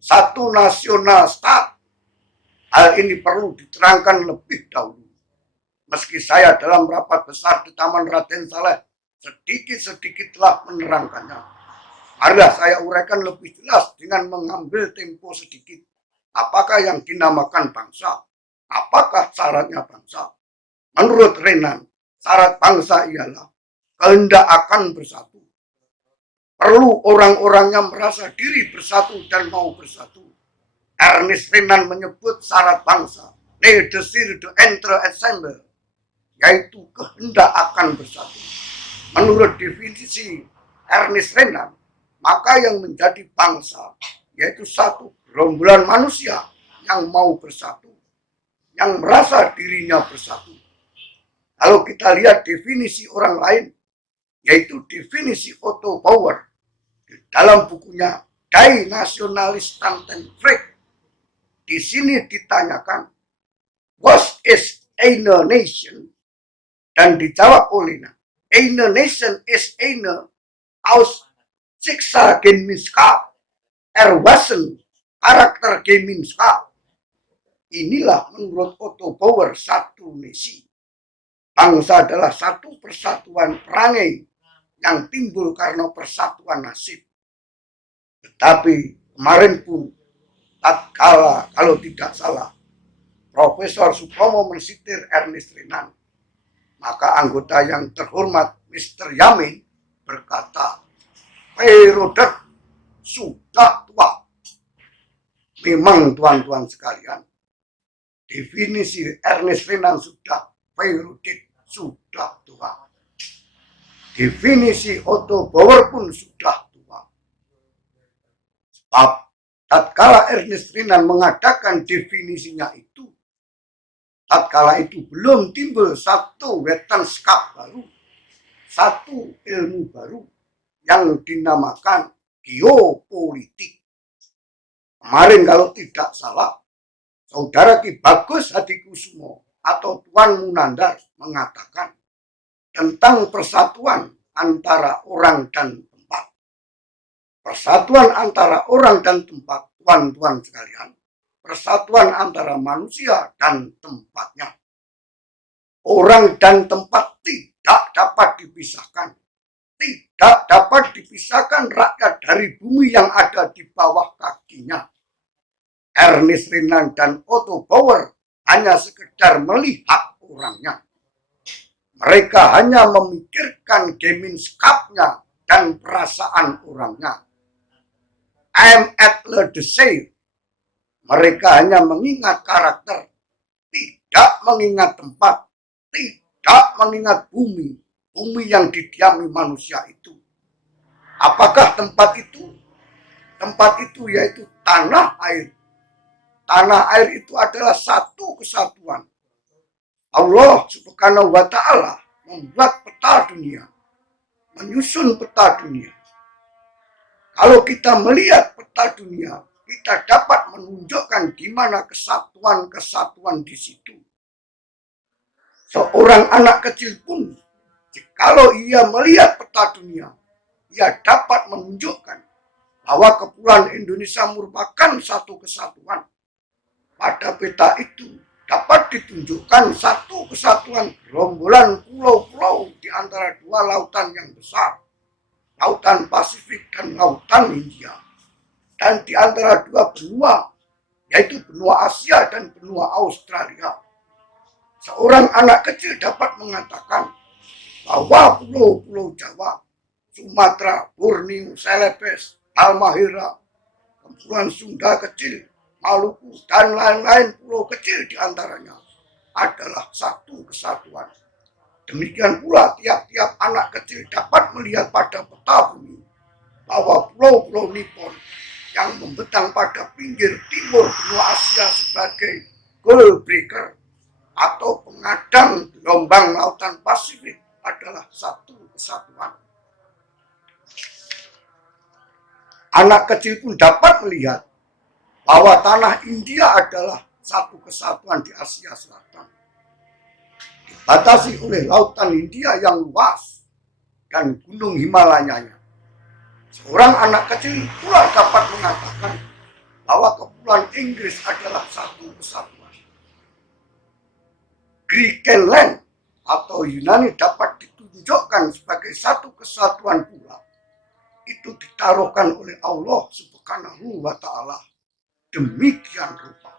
Satu nasional state. Hal ini perlu diterangkan lebih dahulu. Meski saya dalam rapat besar di Taman Raden Saleh sedikit-sedikit telah menerangkannya, marilah saya uraikan lebih jelas dengan mengambil tempo sedikit. Apakah yang dinamakan bangsa? Apakah syaratnya bangsa? Menurut Renan, syarat bangsa ialah kehendak akan bersatu. Perlu orang-orangnya merasa diri bersatu dan mau bersatu. Ernest Renan menyebut syarat bangsa, le desir de entre ensemble, yaitu kehendak akan bersatu. Menurut definisi Ernest Renan, maka yang menjadi bangsa yaitu satu gerombolan manusia yang mau bersatu, yang merasa dirinya bersatu. Kalau kita lihat definisi orang lain, yaitu definisi Otto Bauer di dalam bukunya Die Nationalistenfrage, di sini ditanyakan, what is eine nation? Dan dijawab olehnya, eine nation is eine aus Schicksalsgemeinschaft erwachsen Charaktergemeinschaft. Inilah menurut Otto Bauer satu nasi. Bangsa adalah satu persatuan perangai yang timbul karena persatuan nasib. Tetapi kemarin pun, tatkala kalau tidak salah, Profesor Supomo mensitir Ernest Renan, maka anggota yang terhormat Mr. Yamin berkata, periode sudah tua. Memang tuan-tuan sekalian, definisi Ernest Renan sudah periode sudah tua. Definisi Otto Bauer pun sudah tua. Sebab tatkala Ernest Renan mengadakan definisinya itu, tatkala itu belum timbul satu wetenskap baru, satu ilmu baru yang dinamakan geopolitik. Kemarin kalau tidak salah, saudara Ki Bagus Hadikusumo atau Tuan Munandar mengatakan tentang persatuan antara orang dan tempat. Persatuan antara orang dan tempat, tuan-tuan sekalian, persatuan antara manusia dan tempatnya. Orang dan tempat tidak dapat dipisahkan. Tidak dapat dipisahkan rakyat dari bumi yang ada di bawah kakinya. Ernest Renan dan Otto Bauer hanya sekedar melihat orangnya. Mereka hanya memikirkan gemeinskapnya dan perasaan orangnya. I'm at the desire. Mereka hanya mengingat karakter, tidak mengingat tempat, tidak mengingat bumi, bumi yang didiami manusia itu. Apakah tempat itu? Tempat itu yaitu tanah air. Tanah air itu adalah satu kesatuan. Allah Subhanahu wa Ta'ala membuat peta dunia, menyusun peta dunia. Kalau kita melihat peta dunia, kita dapat menunjukkan di mana kesatuan-kesatuan di situ. Seorang anak kecil pun, kalau ia melihat peta dunia, ia dapat menunjukkan bahwa Kepulauan Indonesia merupakan satu kesatuan. Pada peta itu dapat ditunjukkan satu kesatuan gerombolan pulau-pulau di antara dua lautan yang besar, Lautan Pasifik dan Lautan Hindia. Dan di antara dua benua, yaitu benua Asia dan benua Australia. Seorang anak kecil dapat mengatakan bahwa pulau-pulau Jawa, Sumatera, Borneo, Celebes, Halmahera, Kepulauan Sunda kecil, Maluku, dan lain-lain pulau kecil di antaranya adalah satu kesatuan. Demikian pula tiap-tiap anak kecil dapat melihat pada peta bumi bahwa pulau-pulau Nippon yang membentang pada pinggir timur benua Asia sebagai goal breaker atau pengadang gelombang lautan Pasifik adalah satu kesatuan. Anak kecil pun dapat melihat bahwa tanah India adalah satu kesatuan di Asia Selatan. Dibatasi oleh lautan Hindia yang luas dan gunung Himalaya-nya. Seorang anak kecil pula dapat mengatakan bahwa Kepulauan Inggris adalah satu kesatuan. Greenland atau Yunani dapat ditunjukkan sebagai satu kesatuan pula. Itu ditaruhkan oleh Allah Subhanahu wa Ta'ala. Demikian rupa.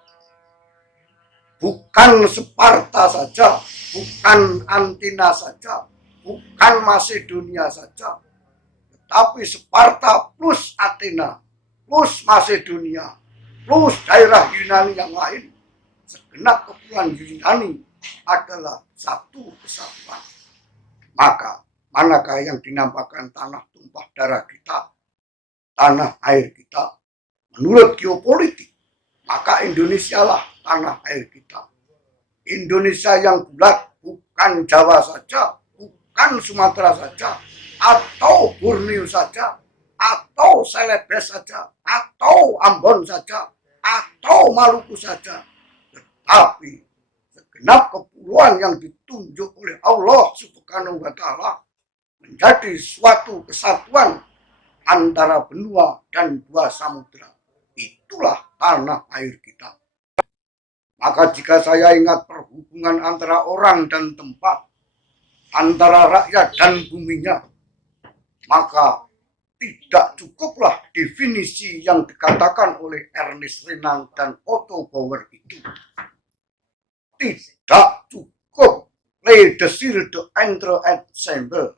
Bukan Sparta saja, bukan Antina saja, bukan Masedonia saja, tetapi Sparta plus Athena, plus Masedonia, plus daerah Yunani yang lain, segenap kepulauan Yunani adalah satu kesatuan. Maka, manakah yang dinampakkan tanah tumpah darah kita, tanah air kita? Menurut geopolitik, maka Indonesia lah tanah air kita. Indonesia yang bulat, bukan Jawa saja, bukan Sumatera saja, atau Borneo saja, atau Celebes saja, atau Ambon saja, atau Maluku saja. Tetapi segenap kepulauan yang ditunjuk oleh Allah Subhanahu wa Ta'ala menjadi suatu kesatuan antara benua dan dua samudera. Itulah tanah air kita. Maka jika saya ingat perhubungan antara orang dan tempat, antara rakyat dan buminya, maka tidak cukuplah definisi yang dikatakan oleh Ernest Renan dan Otto Bauer itu. Tidak cukup le desir de entre ensemble.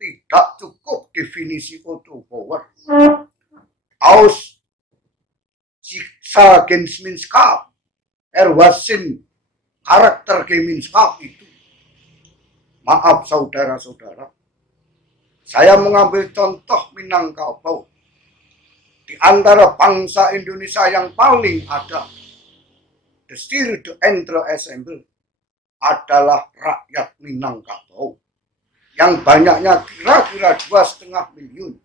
Tidak cukup definisi Otto Bauer. Aus Schicksalsgemeinschaft, Erwasin karakter Gemeinschaft itu. Maaf saudara-saudara, saya mengambil contoh Minangkabau. Di antara bangsa Indonesia yang paling ada, desir de entre ensemble, adalah rakyat Minangkabau yang banyaknya kira-kira 2,5 miliar.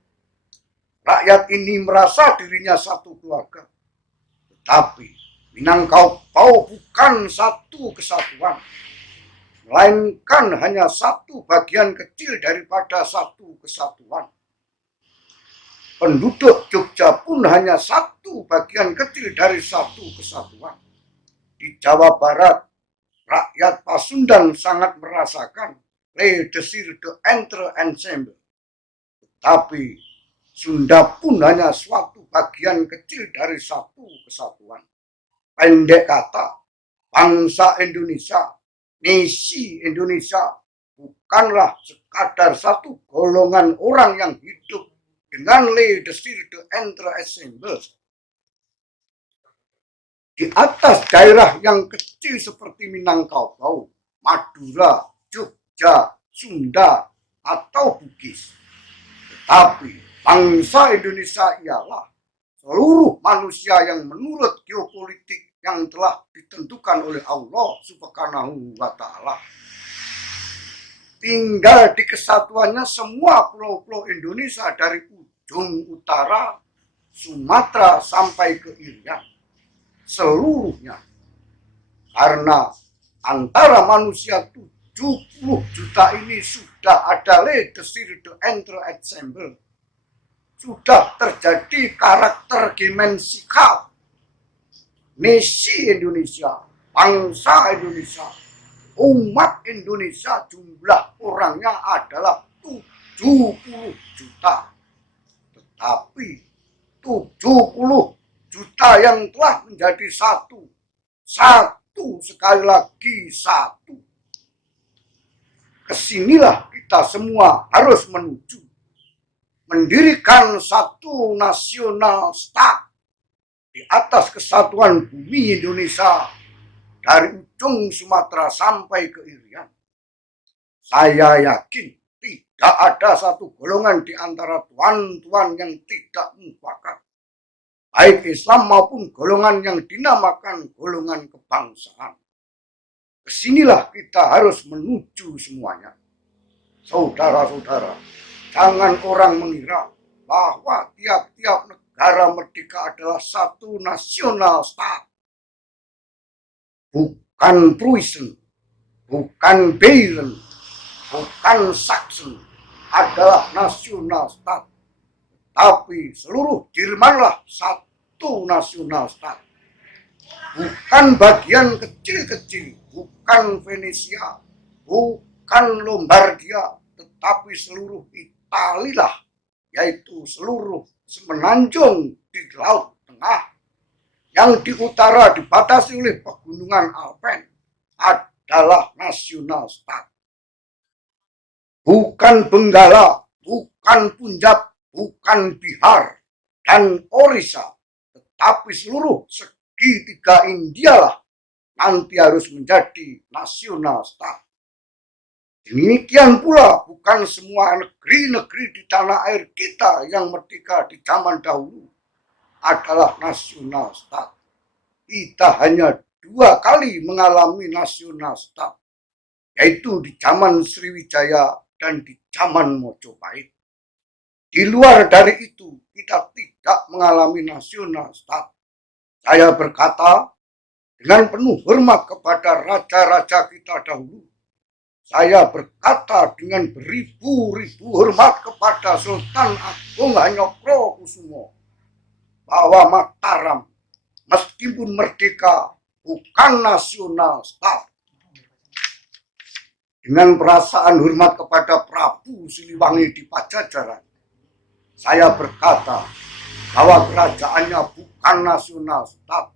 Rakyat ini merasa dirinya satu keluarga. Tetapi Minangkabau bukan satu kesatuan, melainkan hanya satu bagian kecil daripada satu kesatuan. Penduduk Jogja pun hanya satu bagian kecil dari satu kesatuan. Di Jawa Barat, rakyat Pasundan sangat merasakan le desir de entre ensemble. Tetapi Sunda pun hanya suatu bagian kecil dari satu kesatuan. Pendek kata, bangsa Indonesia, nasi Indonesia bukanlah sekadar satu golongan orang yang hidup dengan le desir de entre ensemble. Di atas daerah yang kecil seperti Minangkabau, Madura, Jogja, Sunda, atau Bugis. Tetapi bangsa Indonesia ialah seluruh manusia yang menurut geopolitik yang telah ditentukan oleh Allah Subhanahu wa Ta'ala. tinggal di kesatuannya semua pulau-pulau Indonesia dari ujung utara Sumatera sampai ke Irian, seluruhnya. Karena antara manusia 70 juta ini sudah ada desir de entre ensemble, sudah terjadi karakter dimensikal nasi Indonesia, bangsa Indonesia, umat Indonesia, jumlah orangnya adalah 70 juta. Tetapi 70 juta yang telah menjadi satu sekali lagi satu. Kesinilah kita semua harus menuju mendirikan satu nasional stat di atas kesatuan bumi Indonesia dari ujung Sumatera sampai ke Irian. Saya yakin tidak ada satu golongan di antara tuan-tuan yang tidak mufakat, baik Islam maupun golongan yang dinamakan golongan kebangsaan. Kesinilah kita harus menuju semuanya. Saudara-saudara, jangan orang mengira bahwa tiap-tiap negara merdeka adalah satu nasional stat. Bukan Pruisen, bukan Bayern, bukan Saxon adalah nasional stat. Tapi seluruh Jermanlah satu nasional stat. Bukan bagian kecil-kecil, bukan Venesia, bukan Lombardia, tetapi seluruh Italia, yaitu seluruh semenanjung di Laut Tengah, yang di utara dibatasi oleh pegunungan Alpen, adalah nasional stat. Bukan Benggala, bukan Punjab, bukan Bihar, dan Orissa, tetapi seluruh segitiga India lah nanti harus menjadi nasional stat. Demikian pula bukan semua negeri-negeri di tanah air kita yang merdeka di zaman dahulu adalah nasional stat. Kita hanya 2 kali mengalami nasional stat, yaitu di zaman Sriwijaya dan di zaman Mojopahit. Di luar dari itu, kita tidak mengalami nasional stat. Saya berkata dengan penuh hormat kepada raja-raja kita dahulu. Saya berkata dengan beribu-ribu hormat kepada Sultan Agung Hanyokrokusumo bahwa Mataram meskipun merdeka bukan nasional stat. Dengan perasaan hormat kepada Prabu Siliwangi di Pajajaran, saya berkata bahwa kerajaannya bukan nasional stat.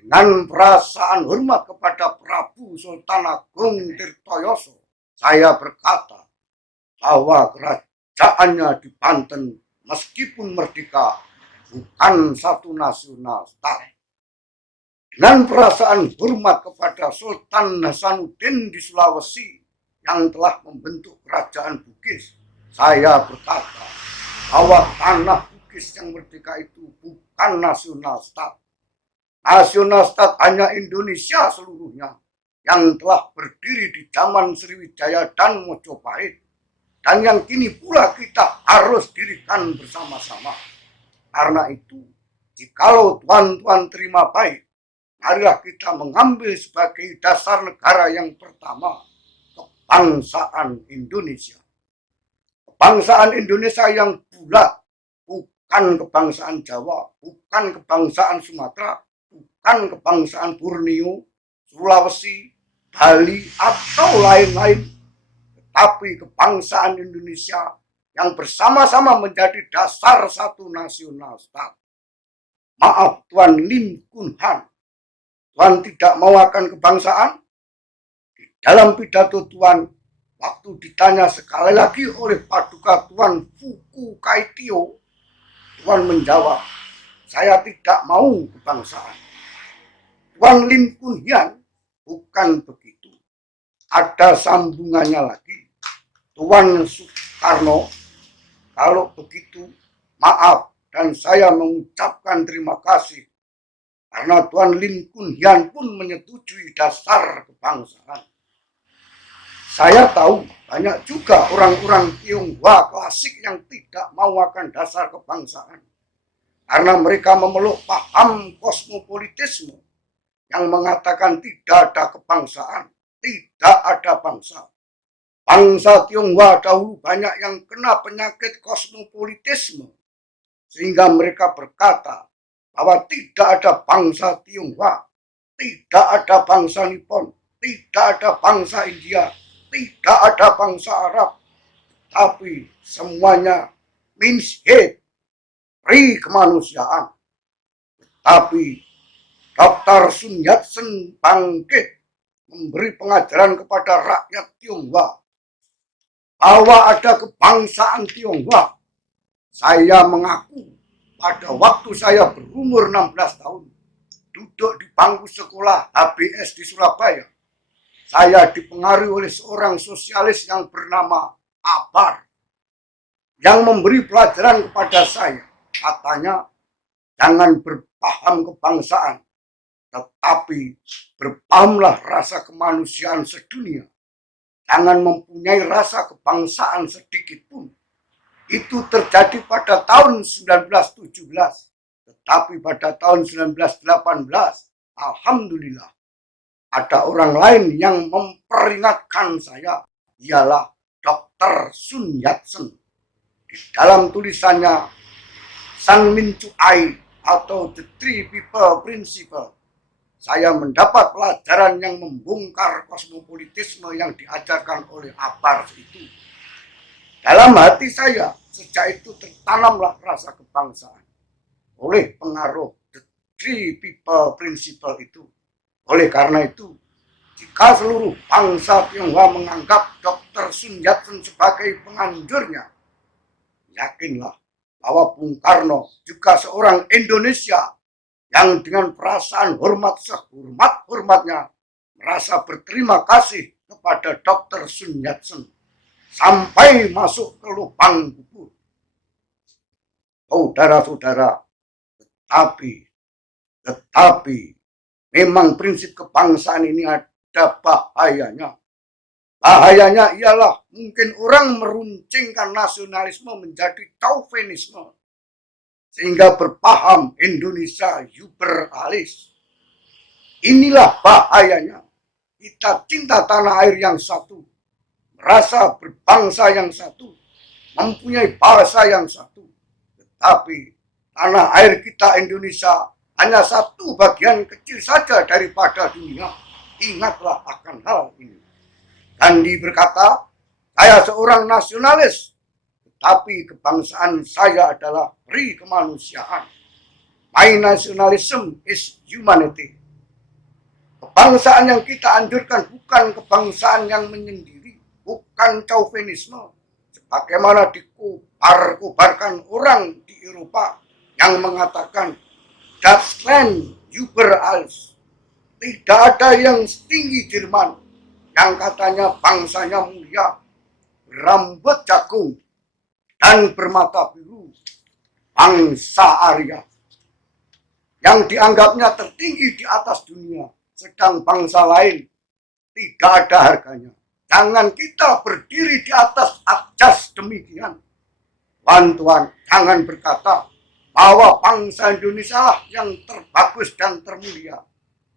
Dengan perasaan hormat kepada Prabu Sultan Agung Tirtoyoso, saya berkata bahwa kerajaannya di Banten meskipun merdeka bukan satu nasional stat. Dengan perasaan hormat kepada Sultan Hasanuddin di Sulawesi yang telah membentuk kerajaan Bugis, saya berkata bahwa tanah Bugis yang merdeka itu bukan nasional stat. Nasional stat hanya Indonesia seluruhnya yang telah berdiri di zaman Sriwijaya dan Mojopahit, dan yang kini pula kita harus dirikan bersama-sama. Karena itu, jikalau tuan-tuan terima baik, marilah kita mengambil sebagai dasar negara yang pertama kebangsaan Indonesia. Kebangsaan Indonesia yang bulat, bukan kebangsaan Jawa, bukan kebangsaan Sumatera, bukan kebangsaan Borneo, Sulawesi, Bali, atau lain-lain, tetapi kebangsaan Indonesia yang bersama-sama menjadi dasar satu nasional stat. Maaf Tuan Lim Kun Han, Tuan tidak mau akan kebangsaan? Di dalam pidato Tuan, waktu ditanya sekali lagi oleh Paduka Tuan Fuku Kaitio, Tuan menjawab, saya tidak mau kebangsaan. Tuan Lim Kun Hian, bukan begitu. Ada sambungannya lagi. Tuan Soekarno, kalau begitu, maaf dan saya mengucapkan terima kasih karena Tuan Lim Kun Hian pun menyetujui dasar kebangsaan. Saya tahu banyak juga orang-orang Tionghoa klasik yang tidak mau akan dasar kebangsaan. Karena mereka memeluk paham kosmopolitisme yang mengatakan tidak ada kebangsaan, tidak ada bangsa. Bangsa Tionghoa dahulu banyak yang kena penyakit kosmopolitisme, sehingga mereka berkata bahwa tidak ada bangsa Tionghoa, tidak ada bangsa Nippon, tidak ada bangsa India, tidak ada bangsa Arab, tapi semuanya means hate, free kemanusiaan. Tapi Dr. Sun Yat-sen bangkit memberi pengajaran kepada rakyat Tionghoa bahwa ada kebangsaan Tionghoa. Saya mengaku pada waktu saya berumur 16 tahun, duduk di bangku sekolah HBS di Surabaya, saya dipengaruhi oleh seorang sosialis yang bernama Abar, yang memberi pelajaran kepada saya. Katanya, jangan berpaham kebangsaan, tetapi berpahamlah rasa kemanusiaan sedunia. Jangan mempunyai rasa kebangsaan sedikit pun. Itu terjadi pada tahun 1917. Tetapi pada tahun 1918, alhamdulillah, ada orang lain yang memperingatkan saya, ialah Dr. Sun Yat-sen. Di dalam tulisannya San Min Chu Ai atau The Three People Principle, saya mendapat pelajaran yang membongkar kosmopolitisme yang diajarkan oleh Abar itu. Dalam hati saya, sejak itu tertanamlah rasa kebangsaan oleh pengaruh The Three People Principle itu. Oleh karena itu, jika seluruh bangsa Tionghoa menganggap Dr. Sun Yat-sen sebagai penganjurnya, yakinlah bahwa Bung Karno juga seorang Indonesia yang dengan perasaan hormat sehormat-hormatnya merasa berterima kasih kepada Dr. Sun Yat-sen sampai masuk ke lubang kubur. Saudara-saudara, tetapi memang prinsip kebangsaan ini ada bahayanya. Bahayanya ialah mungkin orang meruncingkan nasionalisme menjadi chauvinisme, sehingga berpaham Indonesia hyperalis. Inilah bahayanya. Kita cinta tanah air yang satu, merasa berbangsa yang satu, mempunyai bahasa yang satu. Tetapi tanah air kita Indonesia hanya satu bagian kecil saja daripada dunia. Ingatlah akan hal ini. Gandhi berkata, saya seorang nasionalis, tetapi kebangsaan saya adalah free kemanusiaan. My nationalism is humanity. Kebangsaan yang kita anjurkan bukan kebangsaan yang menyendiri, bukan chauvinisme, sebagaimana dikobar-kobarkan orang di Eropa yang mengatakan Deutschland über alles. Tidak ada yang setinggi Jerman, yang katanya bangsanya mulia, rambut jagung, dan bermata biru, bangsa Arya, yang dianggapnya tertinggi di atas dunia, sedang bangsa lain tidak ada harganya. Jangan kita berdiri di atas ajas demikian. Tuan-tuan, jangan berkata bahwa bangsa Indonesia lah yang terbagus dan termulia,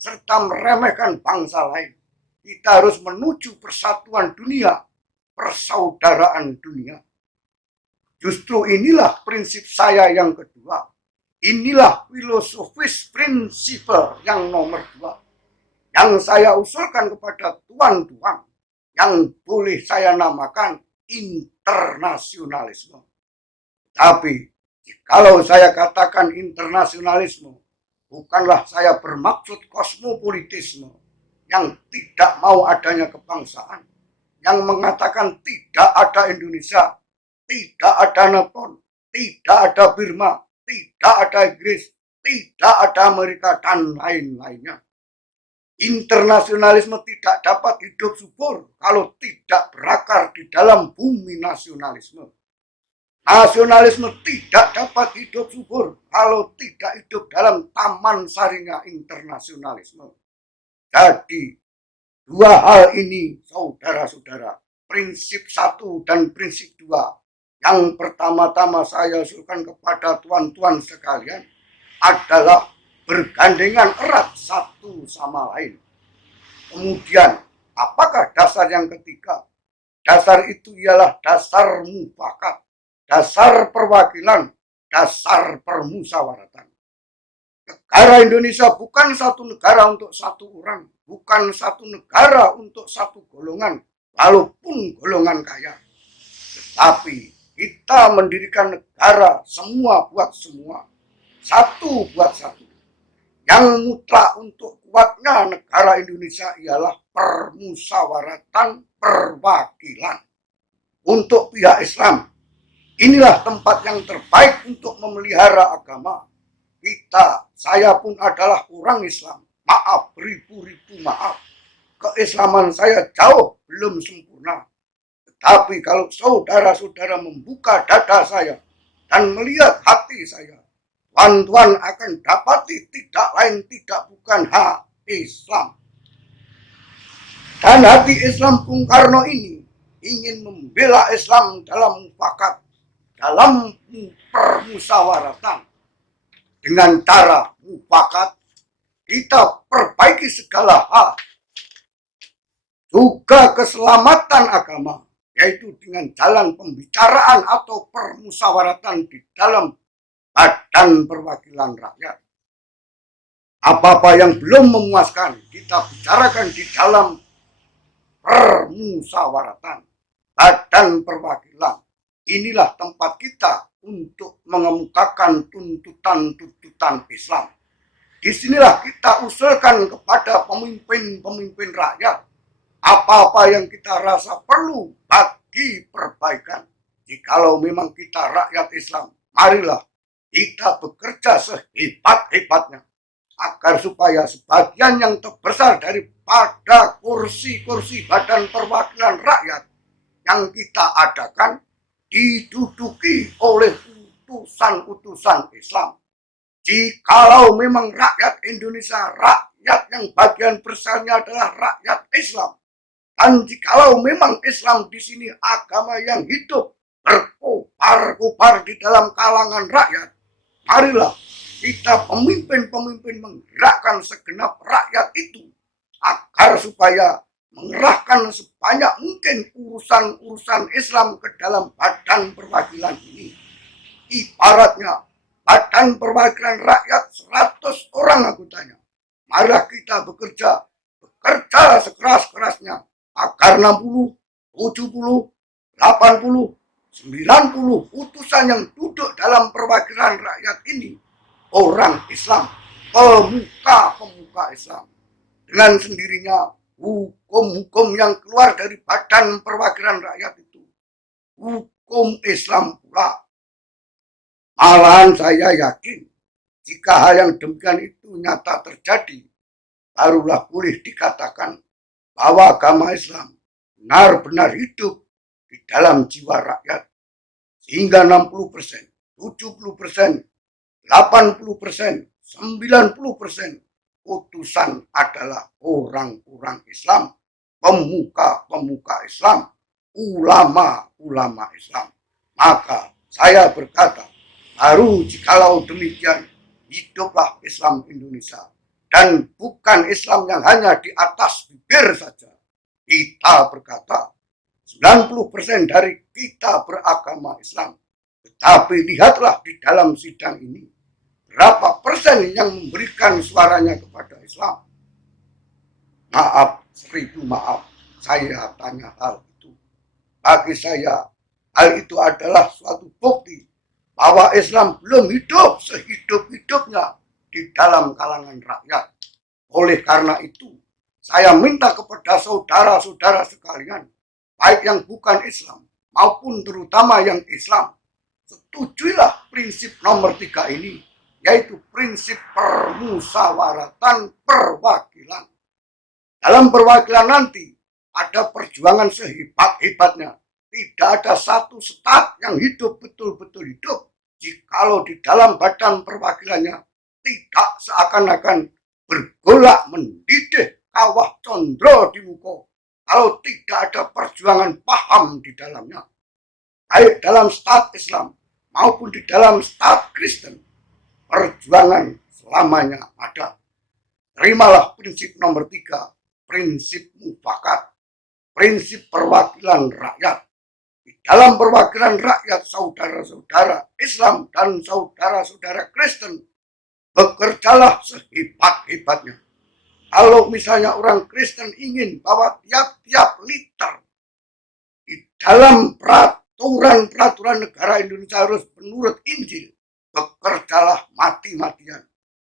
serta meremehkan bangsa lain. Kita harus menuju persatuan dunia, persaudaraan dunia. Justru inilah prinsip saya yang kedua. Inilah filosofis prinsipal yang nomor 2. Yang saya usulkan kepada tuan-tuan, yang boleh saya namakan internasionalisme. Tapi, kalau saya katakan internasionalisme, bukanlah saya bermaksud kosmopolitisme, yang tidak mau adanya kebangsaan, yang mengatakan tidak ada Indonesia, tidak ada Nippon, tidak ada Burma, tidak ada Inggris, tidak ada Amerika, dan lain-lainnya. Internasionalisme tidak dapat hidup subur kalau tidak berakar di dalam bumi nasionalisme. Nasionalisme tidak dapat hidup subur kalau tidak hidup dalam taman sarinya internasionalisme. Jadi, Dua hal ini, saudara-saudara, prinsip satu dan prinsip dua, yang pertama-tama saya usulkan kepada tuan-tuan sekalian adalah bergandengan erat satu sama lain. Kemudian, apakah dasar yang ketiga? Dasar itu ialah dasar mufakat, dasar perwakilan, dasar permusawaratan. Negara Indonesia bukan satu negara untuk satu orang, bukan satu negara untuk satu golongan, walaupun golongan kaya. Tetapi kita mendirikan negara semua buat semua, satu buat satu. Yang mutlak untuk kuatnya negara Indonesia ialah permusawaratan perwakilan. Untuk pihak Islam, inilah tempat yang terbaik untuk memelihara agama. Saya pun adalah orang Islam. Maaf, beribu-ribu maaf. Keislaman saya jauh belum sempurna. Tetapi kalau saudara-saudara membuka dada saya dan melihat hati saya, tuan-tuan akan dapati tidak lain tidak bukan hak Islam. Dan hati Islam Bung Karno ini ingin membela Islam dalam mufakat, dalam permusawaratan. Dengan cara mufakat, kita perbaiki segala hal. Juga keselamatan agama, yaitu dengan jalan pembicaraan atau permusawaratan di dalam Badan Perwakilan Rakyat. Apa-apa yang belum memuaskan, kita bicarakan di dalam permusawaratan Badan Perwakilan. Inilah tempat kita untuk mengemukakan tuntutan-tuntutan Islam. Disinilah kita usulkan kepada pemimpin-pemimpin rakyat apa-apa yang kita rasa perlu bagi perbaikan. Jikalau memang kita rakyat Islam, marilah kita bekerja sehebat-hebatnya agar supaya sebagian yang terbesar daripada kursi-kursi Badan Perwakilan Rakyat yang kita adakan diduduki oleh utusan-utusan Islam. Jikalau memang rakyat Indonesia, rakyat yang bagian besarnya adalah rakyat Islam, dan jikalau memang Islam di sini agama yang hidup berkobar-kobar di dalam kalangan rakyat, marilah kita pemimpin-pemimpin menggerakkan segenap rakyat itu agar supaya mengerahkan sebanyak mungkin urusan-urusan Islam ke dalam Badan Perwakilan ini. Ibaratnya Badan Perwakilan Rakyat 100 orang anggotanya. Marilah kita bekerja sekeras-kerasnya agar 60, 70, 80, 90 utusan yang duduk dalam perwakilan rakyat ini orang Islam, pemuka-pemuka Islam. Dengan sendirinya hukum-hukum yang keluar dari Badan Perwakilan Rakyat itu hukum Islam pula. Malahan saya yakin jika hal yang demikian itu nyata terjadi, barulah boleh dikatakan bahwa agama Islam benar-benar hidup di dalam jiwa rakyat. Sehingga 60%, 70%, 80%, 90% utusan adalah orang-orang Islam, pemuka-pemuka Islam, ulama-ulama Islam. Maka saya berkata, baru jikalau demikian, hiduplah Islam Indonesia. Dan bukan Islam yang hanya di atas bibir saja. Kita berkata, 90% dari kita beragama Islam. Tetapi lihatlah di dalam sidang ini, berapa persen yang memberikan suaranya kepada Islam? Maaf, 1000 maaf, saya tanya hal itu. Bagi saya, hal itu adalah suatu bukti bahwa Islam belum hidup sehidup-hidupnya di dalam kalangan rakyat. Oleh karena itu, saya minta kepada saudara-saudara sekalian, baik yang bukan Islam maupun terutama yang Islam, setujuilah prinsip nomor 3 ini, yaitu prinsip permusawaratan perwakilan. Dalam perwakilan nanti ada perjuangan sehebat-hebatnya. Tidak ada satu staf yang hidup betul-betul hidup jikalau di dalam badan perwakilannya tidak seakan-akan bergolak mendidih kawah condro di muka kalau tidak ada perjuangan paham di dalamnya, baik dalam stat Islam maupun di dalam stat Kristen. Perjuangan selamanya ada. Terimalah prinsip nomor 3, prinsip mufakat, prinsip perwakilan rakyat. Di dalam perwakilan rakyat, saudara-saudara Islam dan saudara-saudara Kristen, bekerjalah sehebat-hebatnya. Kalau misalnya orang Kristen ingin bahwa tiap-tiap liter di dalam peraturan negara Indonesia harus menurut Injil, bekerjalah mati-matian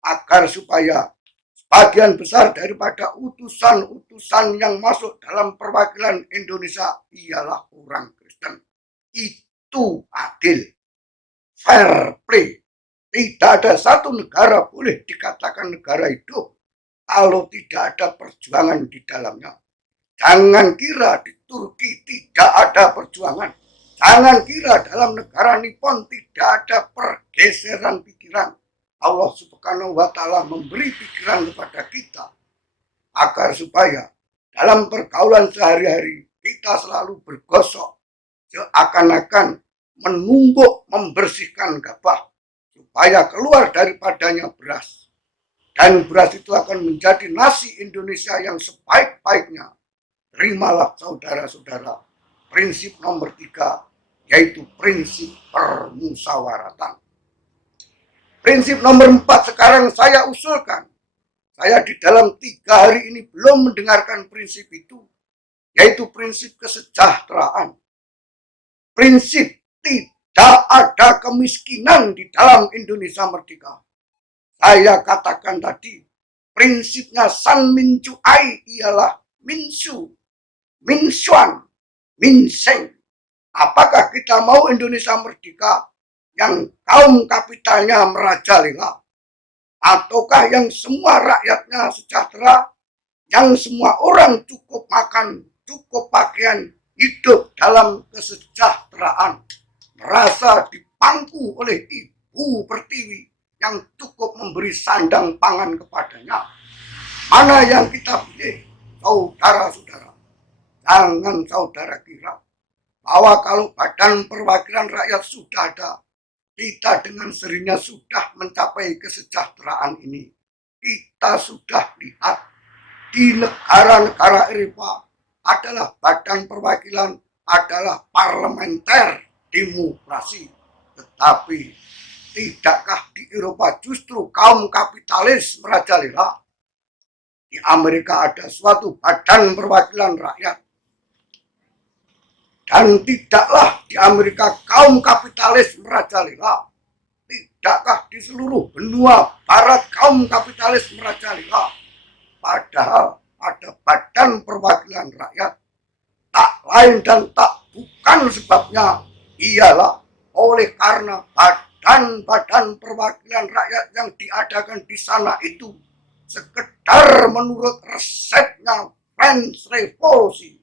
agar supaya sebagian besar daripada utusan-utusan yang masuk dalam perwakilan Indonesia ialah orang Kristen. Itu adil, fair play. Tidak ada satu negara boleh dikatakan negara hidup kalau tidak ada perjuangan di dalamnya. Jangan kira di Turki tidak ada perjuangan. Jangan kira dalam negara Nippon tidak ada pergeseran pikiran. Allah Subhanahu wa Ta'ala memberi pikiran kepada kita agar supaya dalam pergaulan sehari-hari kita selalu bergosok seakan-akan menumbuk membersihkan gabah supaya keluar daripadanya beras, dan beras itu akan menjadi nasi Indonesia yang sebaik-baiknya. Terimalah saudara-saudara prinsip nomor 3, yaitu prinsip permusawaratan. Prinsip nomor 4 sekarang saya usulkan. Saya di dalam 3 hari ini belum mendengarkan prinsip itu, yaitu prinsip kesejahteraan. Prinsip tidak ada kemiskinan di dalam Indonesia merdeka. Saya katakan tadi, prinsipnya San Mincu Ai ialah Minsu, Minsuan, Minseng. Apakah kita mau Indonesia merdeka yang kaum kapitalnya merajalela, ataukah yang semua rakyatnya sejahtera, yang semua orang cukup makan, cukup pakaian, hidup dalam kesejahteraan, merasa dipangku oleh Ibu Pertiwi yang cukup memberi sandang pangan kepadanya? Mana yang kita pilih, saudara-saudara? Jangan saudara kira bahwa kalau Badan Perwakilan Rakyat sudah ada, kita dengan sendirinya sudah mencapai kesejahteraan ini. Kita sudah lihat di negara-negara Eropa adalah badan perwakilan, adalah parlementer demokrasi. Tetapi tidakkah di Eropa justru kaum kapitalis merajalela? Di Amerika ada suatu badan perwakilan rakyat. Dan tidaklah di Amerika kaum kapitalis merajalela. Tidakkah di seluruh benua barat kaum kapitalis merajalela? Padahal ada badan perwakilan rakyat. Tak lain dan tak bukan sebabnya ialah oleh karena badan-badan perwakilan rakyat yang diadakan di sana itu sekedar menurut resepnya French Revolution.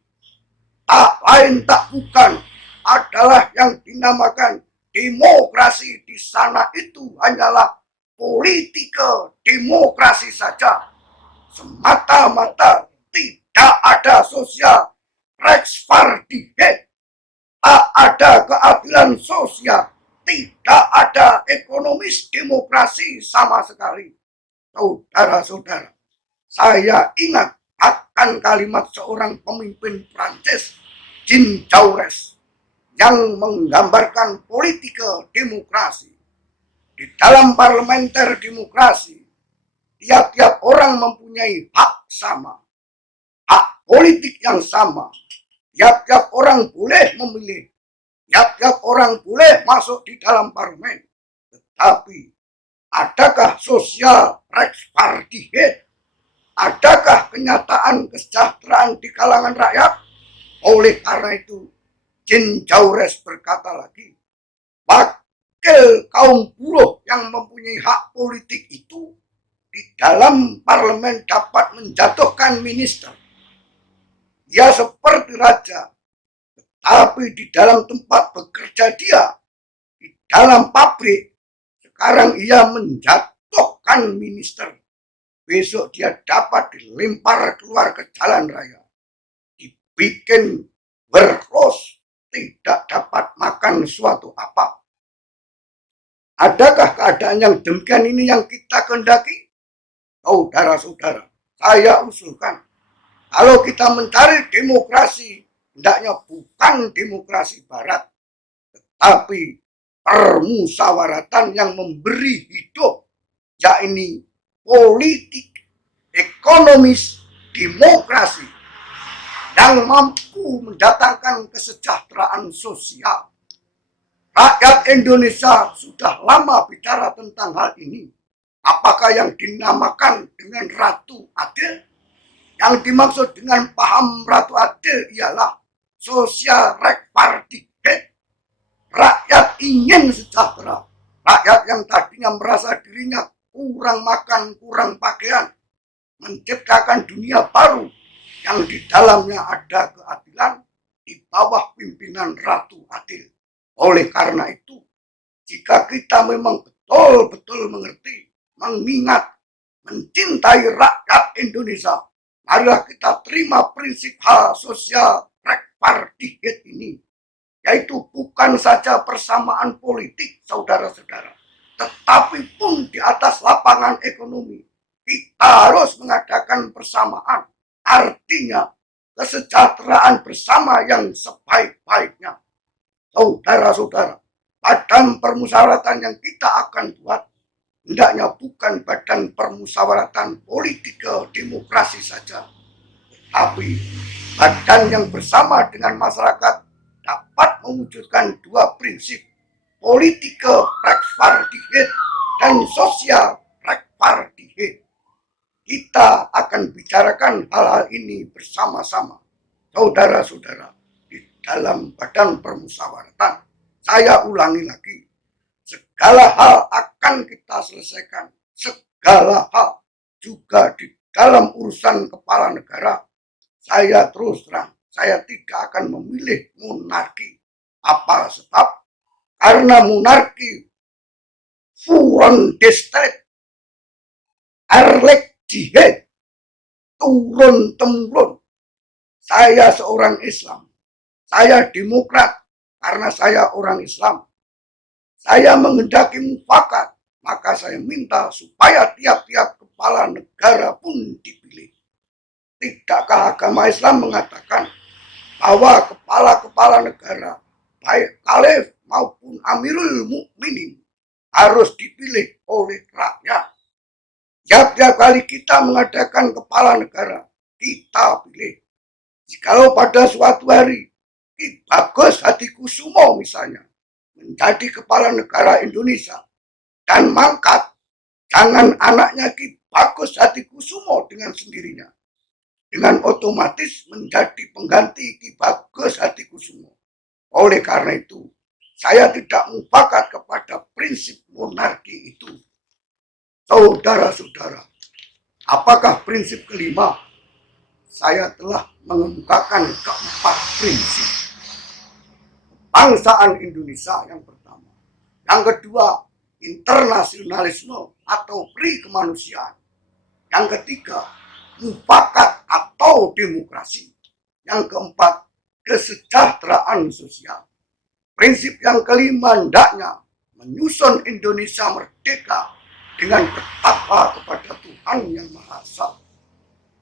Tak lain tak bukan adalah yang dinamakan demokrasi. Di sana itu hanyalah politika demokrasi saja, semata-mata tidak ada sosial Rechtspartijdigheid, tak ada keadilan sosial, tidak ada ekonomis demokrasi sama sekali. Saudara-saudara, saya ingat akan kalimat seorang pemimpin Prancis, Jean Jaurès, yang menggambarkan politika demokrasi. Di dalam parlementer demokrasi, tiap-tiap orang mempunyai hak sama, hak politik yang sama. Tiap-tiap orang boleh memilih, tiap-tiap orang boleh masuk di dalam parlemen. Tetapi adakah sosial Rechtspartijdigheid? Adakah kenyataan kesejahteraan di kalangan rakyat? Oleh karena itu, Jean Jaurès berkata lagi, wakil kaum buruh yang mempunyai hak politik itu di dalam parlemen dapat menjatuhkan minister. Dia seperti raja, tetapi di dalam tempat bekerja dia, di dalam pabrik, sekarang ia menjatuhkan minister. besok dia dapat dilempar keluar ke jalan raya, dibikin berklos, tidak dapat makan suatu apa. Adakah keadaan yang demikian ini yang kita kehendaki? Saudara-saudara, saya usulkan, kalau kita mencari demokrasi, hendaknya bukan demokrasi barat, tetapi permusawaratan yang memberi hidup, yakni politik, ekonomis, demokrasi, yang mampu mendatangkan kesejahteraan sosial. Rakyat Indonesia sudah lama bicara tentang hal ini. Apakah yang dinamakan dengan Ratu Adil? Yang dimaksud dengan paham Ratu Adil ialah social repartition. Rakyat ingin sejahtera. Rakyat yang tadinya merasa dirinya kurang makan, kurang pakaian, menciptakan dunia baru yang di dalamnya ada keadilan di bawah pimpinan Ratu Adil. Oleh karena itu, jika kita memang betul-betul mengerti, mengingat, mencintai rakyat Indonesia, marilah kita terima prinsip hal sosial repartition ini, yaitu bukan saja persamaan politik, saudara-saudara, tetapi pun di atas lapangan ekonomi. Kita harus mengadakan persamaan, artinya kesejahteraan bersama yang sebaik-baiknya. Saudara-saudara, badan permusyawaratan yang kita akan buat hendaknya bukan badan permusyawaratan politik demokrasi saja, tapi badan yang bersama dengan masyarakat dapat mewujudkan dua prinsip, political repartition dan social repartition. Kita akan bicarakan hal-hal ini bersama-sama, saudara-saudara, di dalam badan permusyawaratan. Saya ulangi lagi, segala hal akan kita selesaikan, segala hal, juga di dalam urusan kepala negara. Saya terus terang, saya tidak akan memilih monarki. Apa sebab? Karena monarki furon destet, erlek jihad, turun temurun. Saya seorang Islam, saya demokrat karena saya orang Islam. Saya menghendaki mufakat, maka saya minta supaya tiap-tiap kepala negara pun dipilih. Tidakkah agama Islam mengatakan bahwa kepala-kepala negara, baik khalif maupun amirul mukminin, harus dipilih oleh rakyat? Tiap-tiap kali kita mengadakan kepala negara, kita pilih. Jikalau pada suatu hari Ki Bagus Hadikusumo misalnya menjadi kepala negara Indonesia dan mangkat, jangan anaknya Ki Bagus Hadikusumo dengan sendirinya, dengan otomatis menjadi pengganti Ki Bagus Hadikusumo. Oleh karena itu, saya tidak mufakat kepada prinsip monarki itu. Saudara-saudara, apakah prinsip kelima? Saya telah mengemukakan keempat prinsip. Bangsaan Indonesia yang pertama. Yang kedua, internasionalisme atau pri kemanusiaan. Yang ketiga, mufakat atau demokrasi. Yang keempat, kesejahteraan sosial. Prinsip yang kelima hendaknya menyusun Indonesia merdeka dengan bertakwa kepada Tuhan Yang Maha Esa.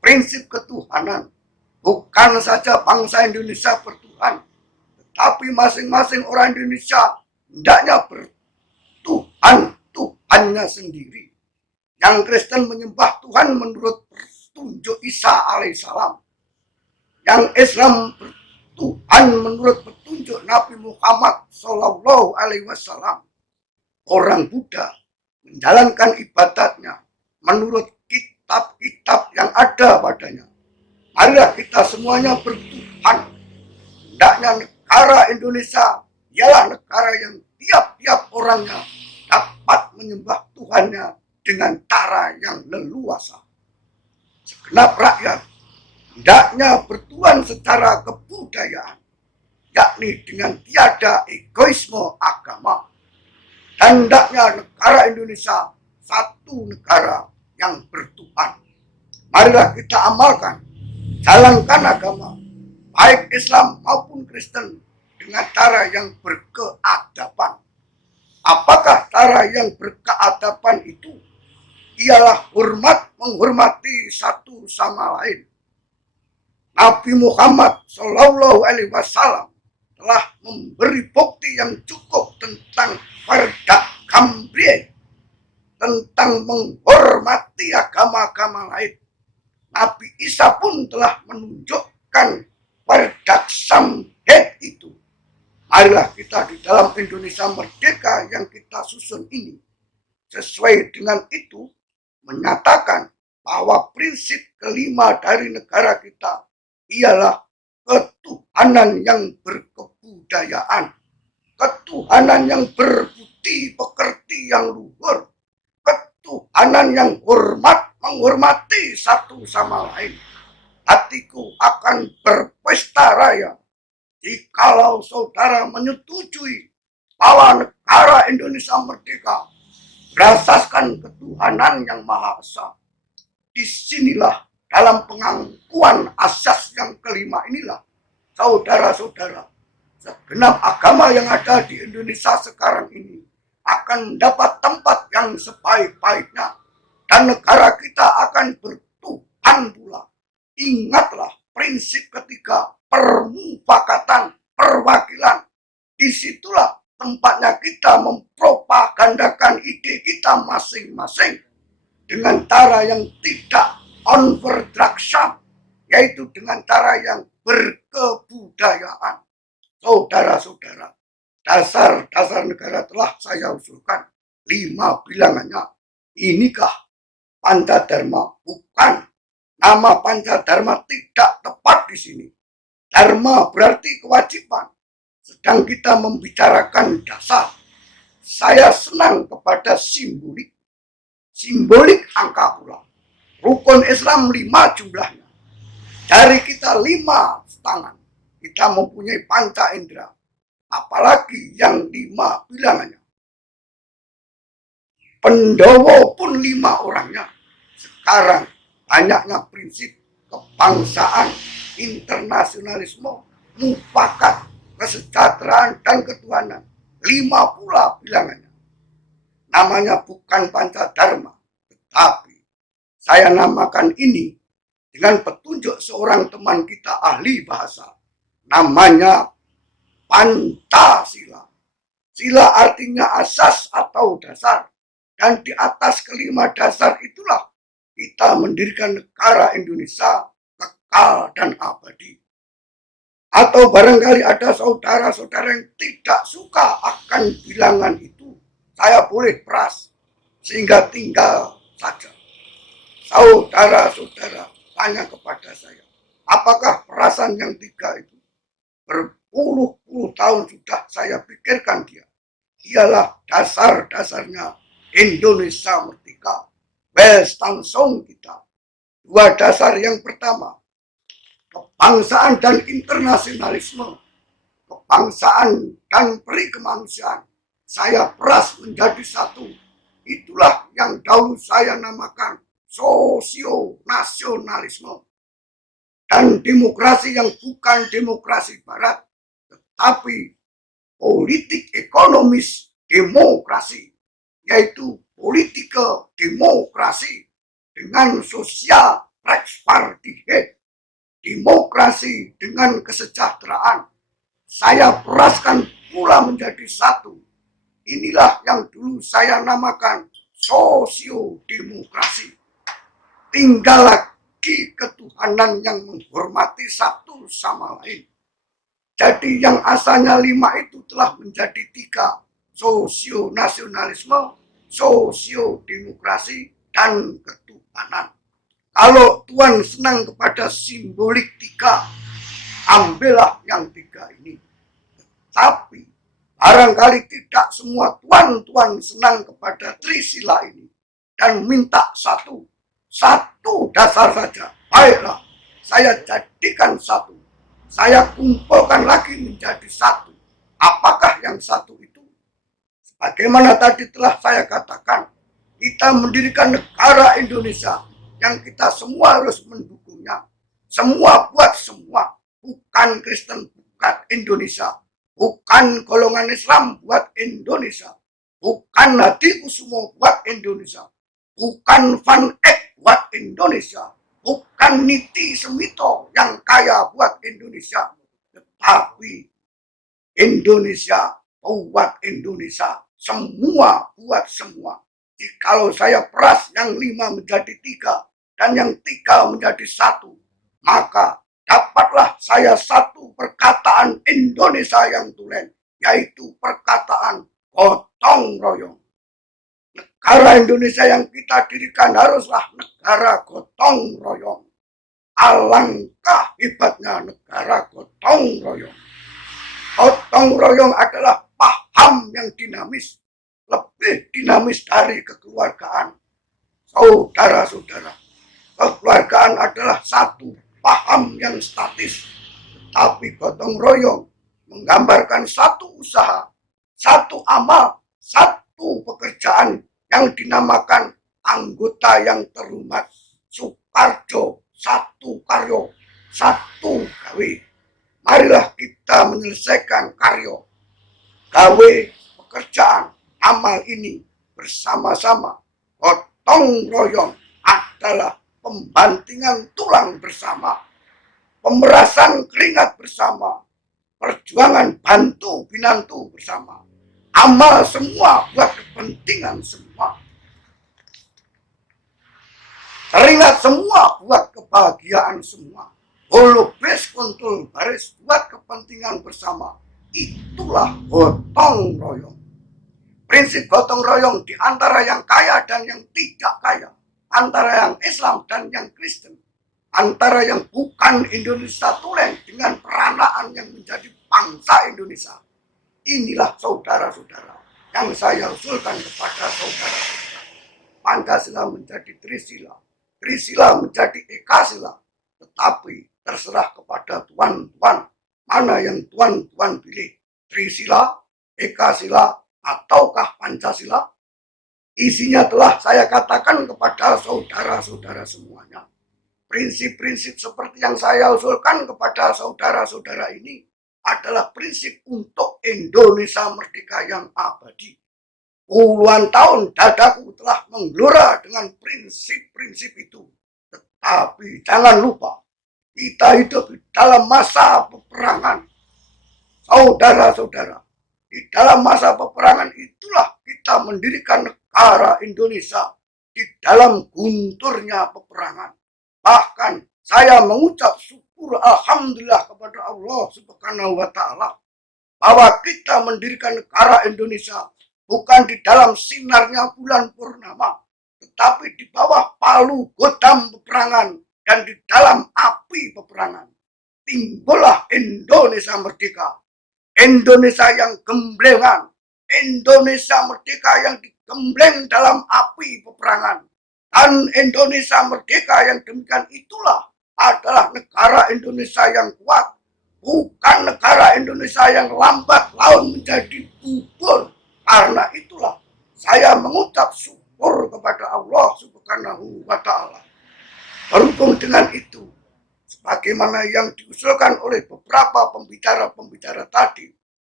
Prinsip ketuhanan, bukan saja bangsa Indonesia bertuhan, tetapi masing-masing orang Indonesia hendaknya bertuhan, Tuhannya sendiri. Yang Kristen menyembah Tuhan menurut petunjuk Isa alaihissalam. Yang Islam bertuhan menurut petunjuk Nabi Muhammad sallallahu alaihi wasallam. Orang Buddha menjalankan ibadatnya menurut kitab-kitab yang ada padanya. Marilah kita semuanya bertuhan. Hendaknya negara Indonesia ialah negara yang tiap-tiap orangnya dapat menyembah Tuhannya dengan cara yang leluasa. Segenap rakyat hendaknya bertuhan secara kebudayaan, yakni dengan tiada egoisme agama. Dan hendaknya negara Indonesia satu negara yang bertuhan. Marilah kita amalkan, jalankan agama, baik Islam maupun Kristen, dengan cara yang berkeadaban. Apakah cara yang berkeadaban itu? Ialah menghormati satu sama lain. Nabi Muhammad Shallallahu Alaihi Wasallam telah memberi bukti yang cukup tentang perdamaian, tentang menghormati agama-agama lain. Nabi Isa pun telah menunjukkan perdamaian itu. Marilah kita di dalam Indonesia merdeka yang kita susun ini, sesuai dengan itu, menyatakan bahwa prinsip kelima dari negara kita ialah ketuhanan yang berkebudayaan, ketuhanan yang berbudi pekerti yang luhur, ketuhanan yang menghormati satu sama lain. Hatiku akan berpesta raya jikalau saudara menyetujui bahwa negara Indonesia merdeka berasaskan ketuhanan yang Maha Esa. Disinilah dalam pengakuan asas yang kelima inilah, saudara-saudara, segenap agama yang ada di Indonesia sekarang ini akan mendapat tempat yang sebaik-baiknya, dan negara kita akan bertuhan pula. Ingatlah prinsip ketiga, permufakatan, perwakilan. Disitulah tempatnya kita mempropagandakan ide kita masing-masing dengan cara yang tidak konverdraksam, yaitu dengan cara yang berkebudayaan. Saudara-saudara, dasar-dasar negara telah saya usulkan 5 bilangannya. Inikah Pancadharma? Bukan. Nama Pancadharma tidak tepat di sini. Dharma berarti kewajiban. Sedang kita membicarakan dasar. Saya senang kepada simbolik. Simbolik angka pula. Rukun Islam 5 jumlahnya. Jari kita 5 tangan. Kita mempunyai panca indera. Apalagi yang 5 bilangannya. Pendowo pun 5 orangnya. Sekarang banyaknya prinsip kebangsaan, internasionalisme, mufakat, kesejahteraan, dan ketuhanan. 5 pula bilangannya. Namanya bukan Pancadharma, tetapi saya namakan ini dengan petunjuk seorang teman kita ahli bahasa. Namanya Pancasila. Sila artinya asas atau dasar. Dan di atas kelima dasar itulah kita mendirikan negara Indonesia kekal dan abadi. Atau barangkali ada saudara-saudara yang tidak suka akan bilangan itu, saya boleh peras sehingga tinggal saja. Saudara-saudara tanya kepada saya, apakah perasan yang 3 itu? Berpuluh-puluh tahun sudah saya pikirkan dia. Ialah dasar-dasarnya Indonesia merdeka. Welstandsong kita. 2 dasar yang pertama, kebangsaan dan internasionalisme, kebangsaan dan perikemanusiaan. Saya peras menjadi satu. Itulah yang dahulu saya namakan sosio-nasionalisme. Dan demokrasi yang bukan demokrasi barat, tetapi politik ekonomis demokrasi, yaitu politika demokrasi dengan sosial Rechtspartijdigheid, demokrasi dengan kesejahteraan. Saya peraskan pula menjadi satu. Inilah yang dulu saya namakan sosiodemokrasi. Tinggal lagi ketuhanan yang menghormati satu sama lain. Jadi yang asalnya 5 itu telah menjadi 3. Sosio-nasionalisme, sosio-demokrasi, dan ketuhanan. Kalau Tuhan senang kepada simbolik 3, ambillah yang 3 ini. Tapi barangkali tidak semua Tuhan senang kepada Trisila ini dan minta satu dasar saja. Baiklah, saya jadikan 1. Saya kumpulkan lagi menjadi 1. Apakah yang 1 itu? Bagaimana tadi telah saya katakan, Kita mendirikan negara Indonesia yang kita semua harus mendukungnya. Semua buat semua, bukan Kristen buat Indonesia, bukan golongan Islam buat Indonesia, bukan Hadikusumo buat Indonesia, bukan Van Eck buat Indonesia, bukan Niti Semito yang kaya buat Indonesia, tetapi Indonesia buat Indonesia, semua buat semua. Jikalau saya peras yang 5 menjadi 3 dan yang 3 menjadi 1, maka dapatlah saya satu perkataan Indonesia yang tulen, yaitu perkataan gotong royong. Negara Indonesia yang kita dirikan haruslah negara gotong royong. Alangkah hebatnya negara gotong royong. Gotong royong adalah paham yang dinamis, lebih dinamis dari kekeluargaan. Saudara-saudara, kekeluargaan adalah satu paham yang statis, tapi gotong royong menggambarkan satu usaha, satu amal, satu pekerjaan yang dinamakan anggota yang terhormat. Sukarjo, satu karyo, satu gawe. Marilah kita menyelesaikan karyo, gawe, pekerjaan, amal ini bersama-sama. Gotong royong adalah pembantingan tulang bersama, pemerasan keringat bersama, perjuangan bantu binantu bersama, amal semua buat kepentingan semua, keringat semua buat kebahagiaan semua, bolo bes kuntul baris buat kepentingan bersama. Itulah gotong royong. Prinsip gotong royong di antara yang kaya dan yang tidak kaya, antara yang Islam dan yang Kristen, antara yang bukan Indonesia tulen dengan peranaan yang menjadi bangsa Indonesia. Inilah saudara-saudara yang saya usulkan kepada saudara-saudara. Pancasila menjadi Trisila, Trisila menjadi Ekasila, tetapi terserah kepada tuan-tuan mana yang tuan-tuan pilih, Trisila, Ekasila, ataukah Pancasila. Isinya telah saya katakan kepada saudara-saudara semuanya. Prinsip-prinsip seperti yang saya usulkan kepada saudara-saudara ini adalah prinsip untuk Indonesia merdeka yang abadi. Puluhan tahun dadaku telah menggelora dengan prinsip-prinsip itu. Tetapi jangan lupa, kita hidup di dalam masa peperangan. Saudara-saudara, di dalam masa peperangan itulah kita mendirikan negara Indonesia di dalam gunturnya peperangan. Bahkan saya mengucap syukur alhamdulillah kepada Allah Subhanahu wa taala bahwa kita mendirikan negara Indonesia bukan di dalam sinarnya bulan purnama, tetapi di bawah palu godam peperangan dan di dalam api peperangan. Timbullah Indonesia merdeka. Indonesia yang gemblengan, Indonesia merdeka yang digembleng dalam api peperangan, dan Indonesia merdeka yang demikian itulah adalah negara Indonesia yang kuat, bukan negara Indonesia yang lambat laun menjadi bubur. Karena itulah saya mengucap syukur kepada Allah Subhanahu wa taala. Berhubung dengan itu, sebagaimana yang diusulkan oleh beberapa pembicara-pembicara tadi,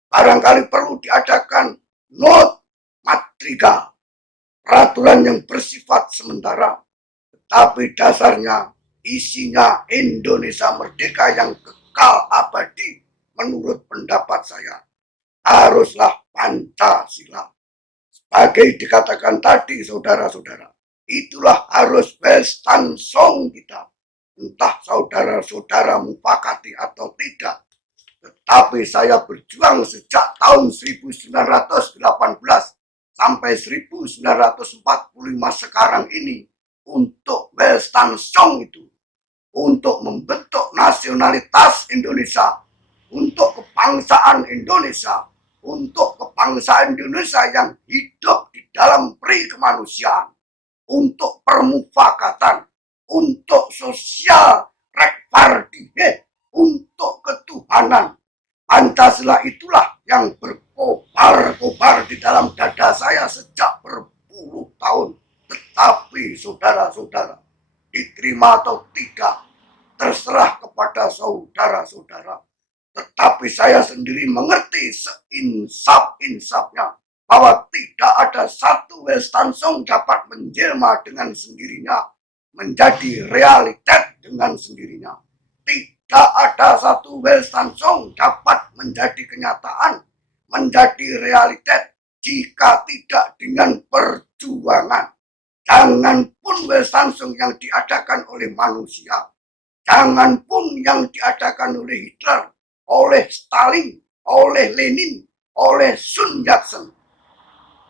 barangkali perlu diadakan not matrika, peraturan yang bersifat sementara, tetapi dasarnya isinya Indonesia merdeka yang kekal abadi. Menurut pendapat saya, haruslah Pancasila. Sebagai dikatakan tadi saudara-saudara, itulah harus Western Song kita. Entah saudara-saudara mufakati atau tidak, tetapi saya berjuang sejak tahun 1918 sampai 1945 sekarang ini untuk Western Song itu, untuk membentuk nasionalitas Indonesia, untuk kebangsaan Indonesia, untuk kebangsaan Indonesia yang hidup di dalam peri kemanusiaan, untuk permufakatan, untuk sosial rekvardie, untuk ketuhanan. Pancasila itulah yang berkobar-kobar di dalam dada saya sejak berpuluh tahun. Tapi saudara-saudara, diterima atau tidak, terserah kepada saudara-saudara. Tetapi saya sendiri mengerti seinsaf-insafnya bahwa tidak ada satu Welstansung dapat menjelma dengan sendirinya, menjadi realitas dengan sendirinya. Tidak ada satu Welstansung dapat menjadi kenyataan, menjadi realitas jika tidak dengan perjuangan. Jangan pun Welstansung yang diadakan oleh manusia, jangan pun yang diadakan oleh Hitler, oleh Stalin, oleh Lenin, oleh Sun Yat-sen.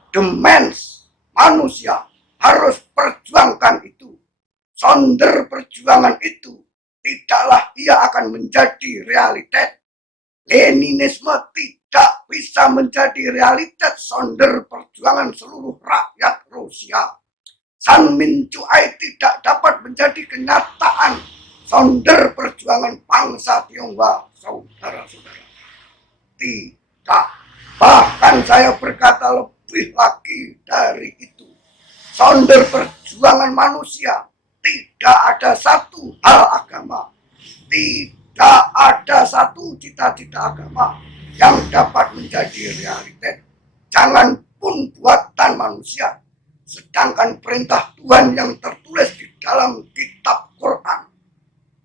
Demensi manusia harus perjuangkan itu. Sonder perjuangan itu, tidaklah ia akan menjadi realitas. Leninisme tidak bisa menjadi realitas sonder perjuangan seluruh rakyat Rusia. San Mincuai tidak dapat menjadi kenyataan sonder perjuangan bangsa Tionghoa, saudara-saudara. Tidak. Bahkan saya berkata lebih lagi dari itu. Sonder perjuangan manusia, tidak ada satu hal agama, tidak ada satu cita-cita agama yang dapat menjadi realitas. Jangan pun buatan manusia. Sedangkan perintah Tuhan yang tertulis di dalam kitab Quran,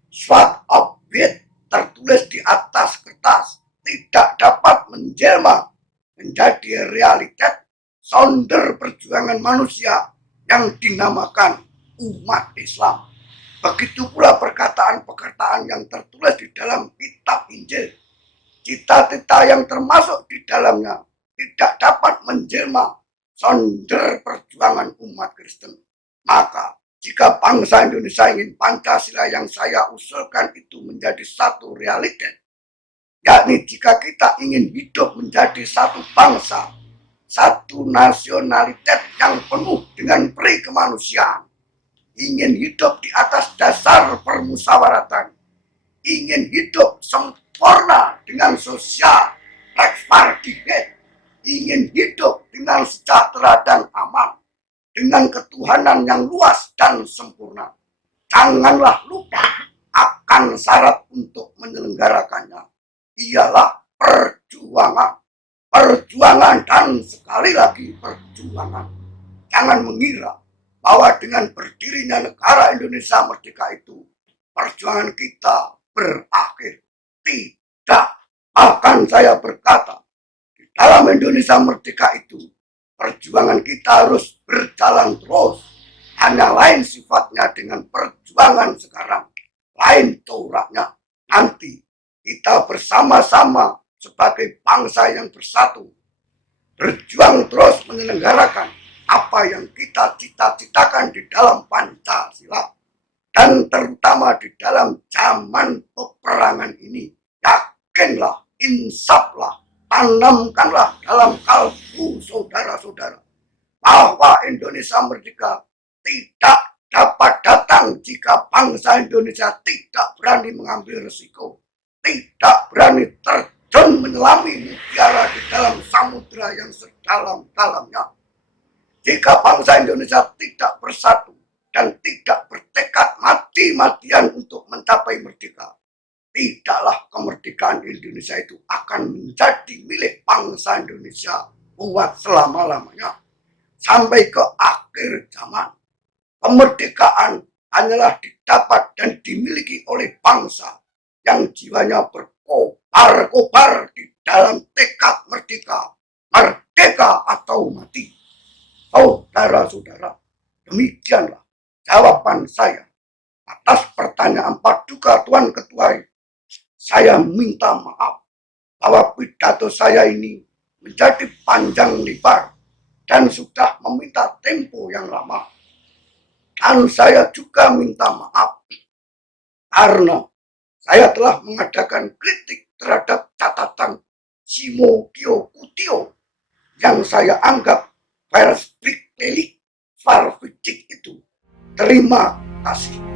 swat abid, tertulis di atas kertas, tidak dapat menjelma menjadi realitas sonder perjuangan manusia yang dinamakan umat Islam. Begitu pula perkataan-perkataan yang tertulis di dalam kitab Injil. Cita-cita yang termasuk di dalamnya tidak dapat menjelma sonder perjuangan umat Kristen. Maka jika bangsa Indonesia ingin Pancasila yang saya usulkan itu menjadi satu realitas, yakni jika kita ingin hidup menjadi satu bangsa, satu nasionalitas yang penuh dengan peri kemanusiaan, ingin hidup di atas dasar permusawaratan, ingin hidup sempurna dengan sosial rechtvaardigheid, ingin hidup dengan sejahtera dan aman, dengan ketuhanan yang luas dan sempurna. Janganlah lupa akan syarat untuk menyelenggarakannya. Ialah perjuangan. Perjuangan dan sekali lagi perjuangan. Jangan mengira bahwa dengan berdirinya negara Indonesia merdeka itu, perjuangan kita berakhir. Tidak. Bahkan saya berkata, dalam Indonesia merdeka itu, perjuangan kita harus berjalan terus. Hanya lain sifatnya dengan perjuangan sekarang. Lain coraknya. Nanti kita bersama-sama sebagai bangsa yang bersatu, berjuang terus menyelenggarakan apa yang kita cita-citakan di dalam Pancasila. Dan terutama di dalam zaman peperangan ini, yakinlah, insaflah, tanamkanlah dalam kalbu saudara-saudara bahwa Indonesia merdeka tidak dapat datang jika bangsa Indonesia tidak berani mengambil risiko, tidak berani terjun menyelami mutiara di dalam samudera yang sedalam-dalamnya. Jika bangsa Indonesia tidak bersatu dan tidak bertekad mati-matian untuk mencapai merdeka, tidaklah kemerdekaan Indonesia itu akan menjadi milik bangsa Indonesia buat selama-lamanya. Sampai ke akhir zaman, kemerdekaan hanyalah didapat dan dimiliki oleh bangsa yang jiwanya berkobar-kobar di dalam tekad merdeka. Merdeka atau mati. Saudara-saudara, demikianlah jawaban saya atas pertanyaan Paduka Tuan Ketua. Saya minta maaf bahwa pidato saya ini menjadi panjang lebar dan sudah meminta tempo yang lama. Dan saya juga minta maaf karena saya telah mengadakan kritik terhadap catatan Simo Kyo Kutio yang saya anggap versprik lelik farficik itu. Terima kasih.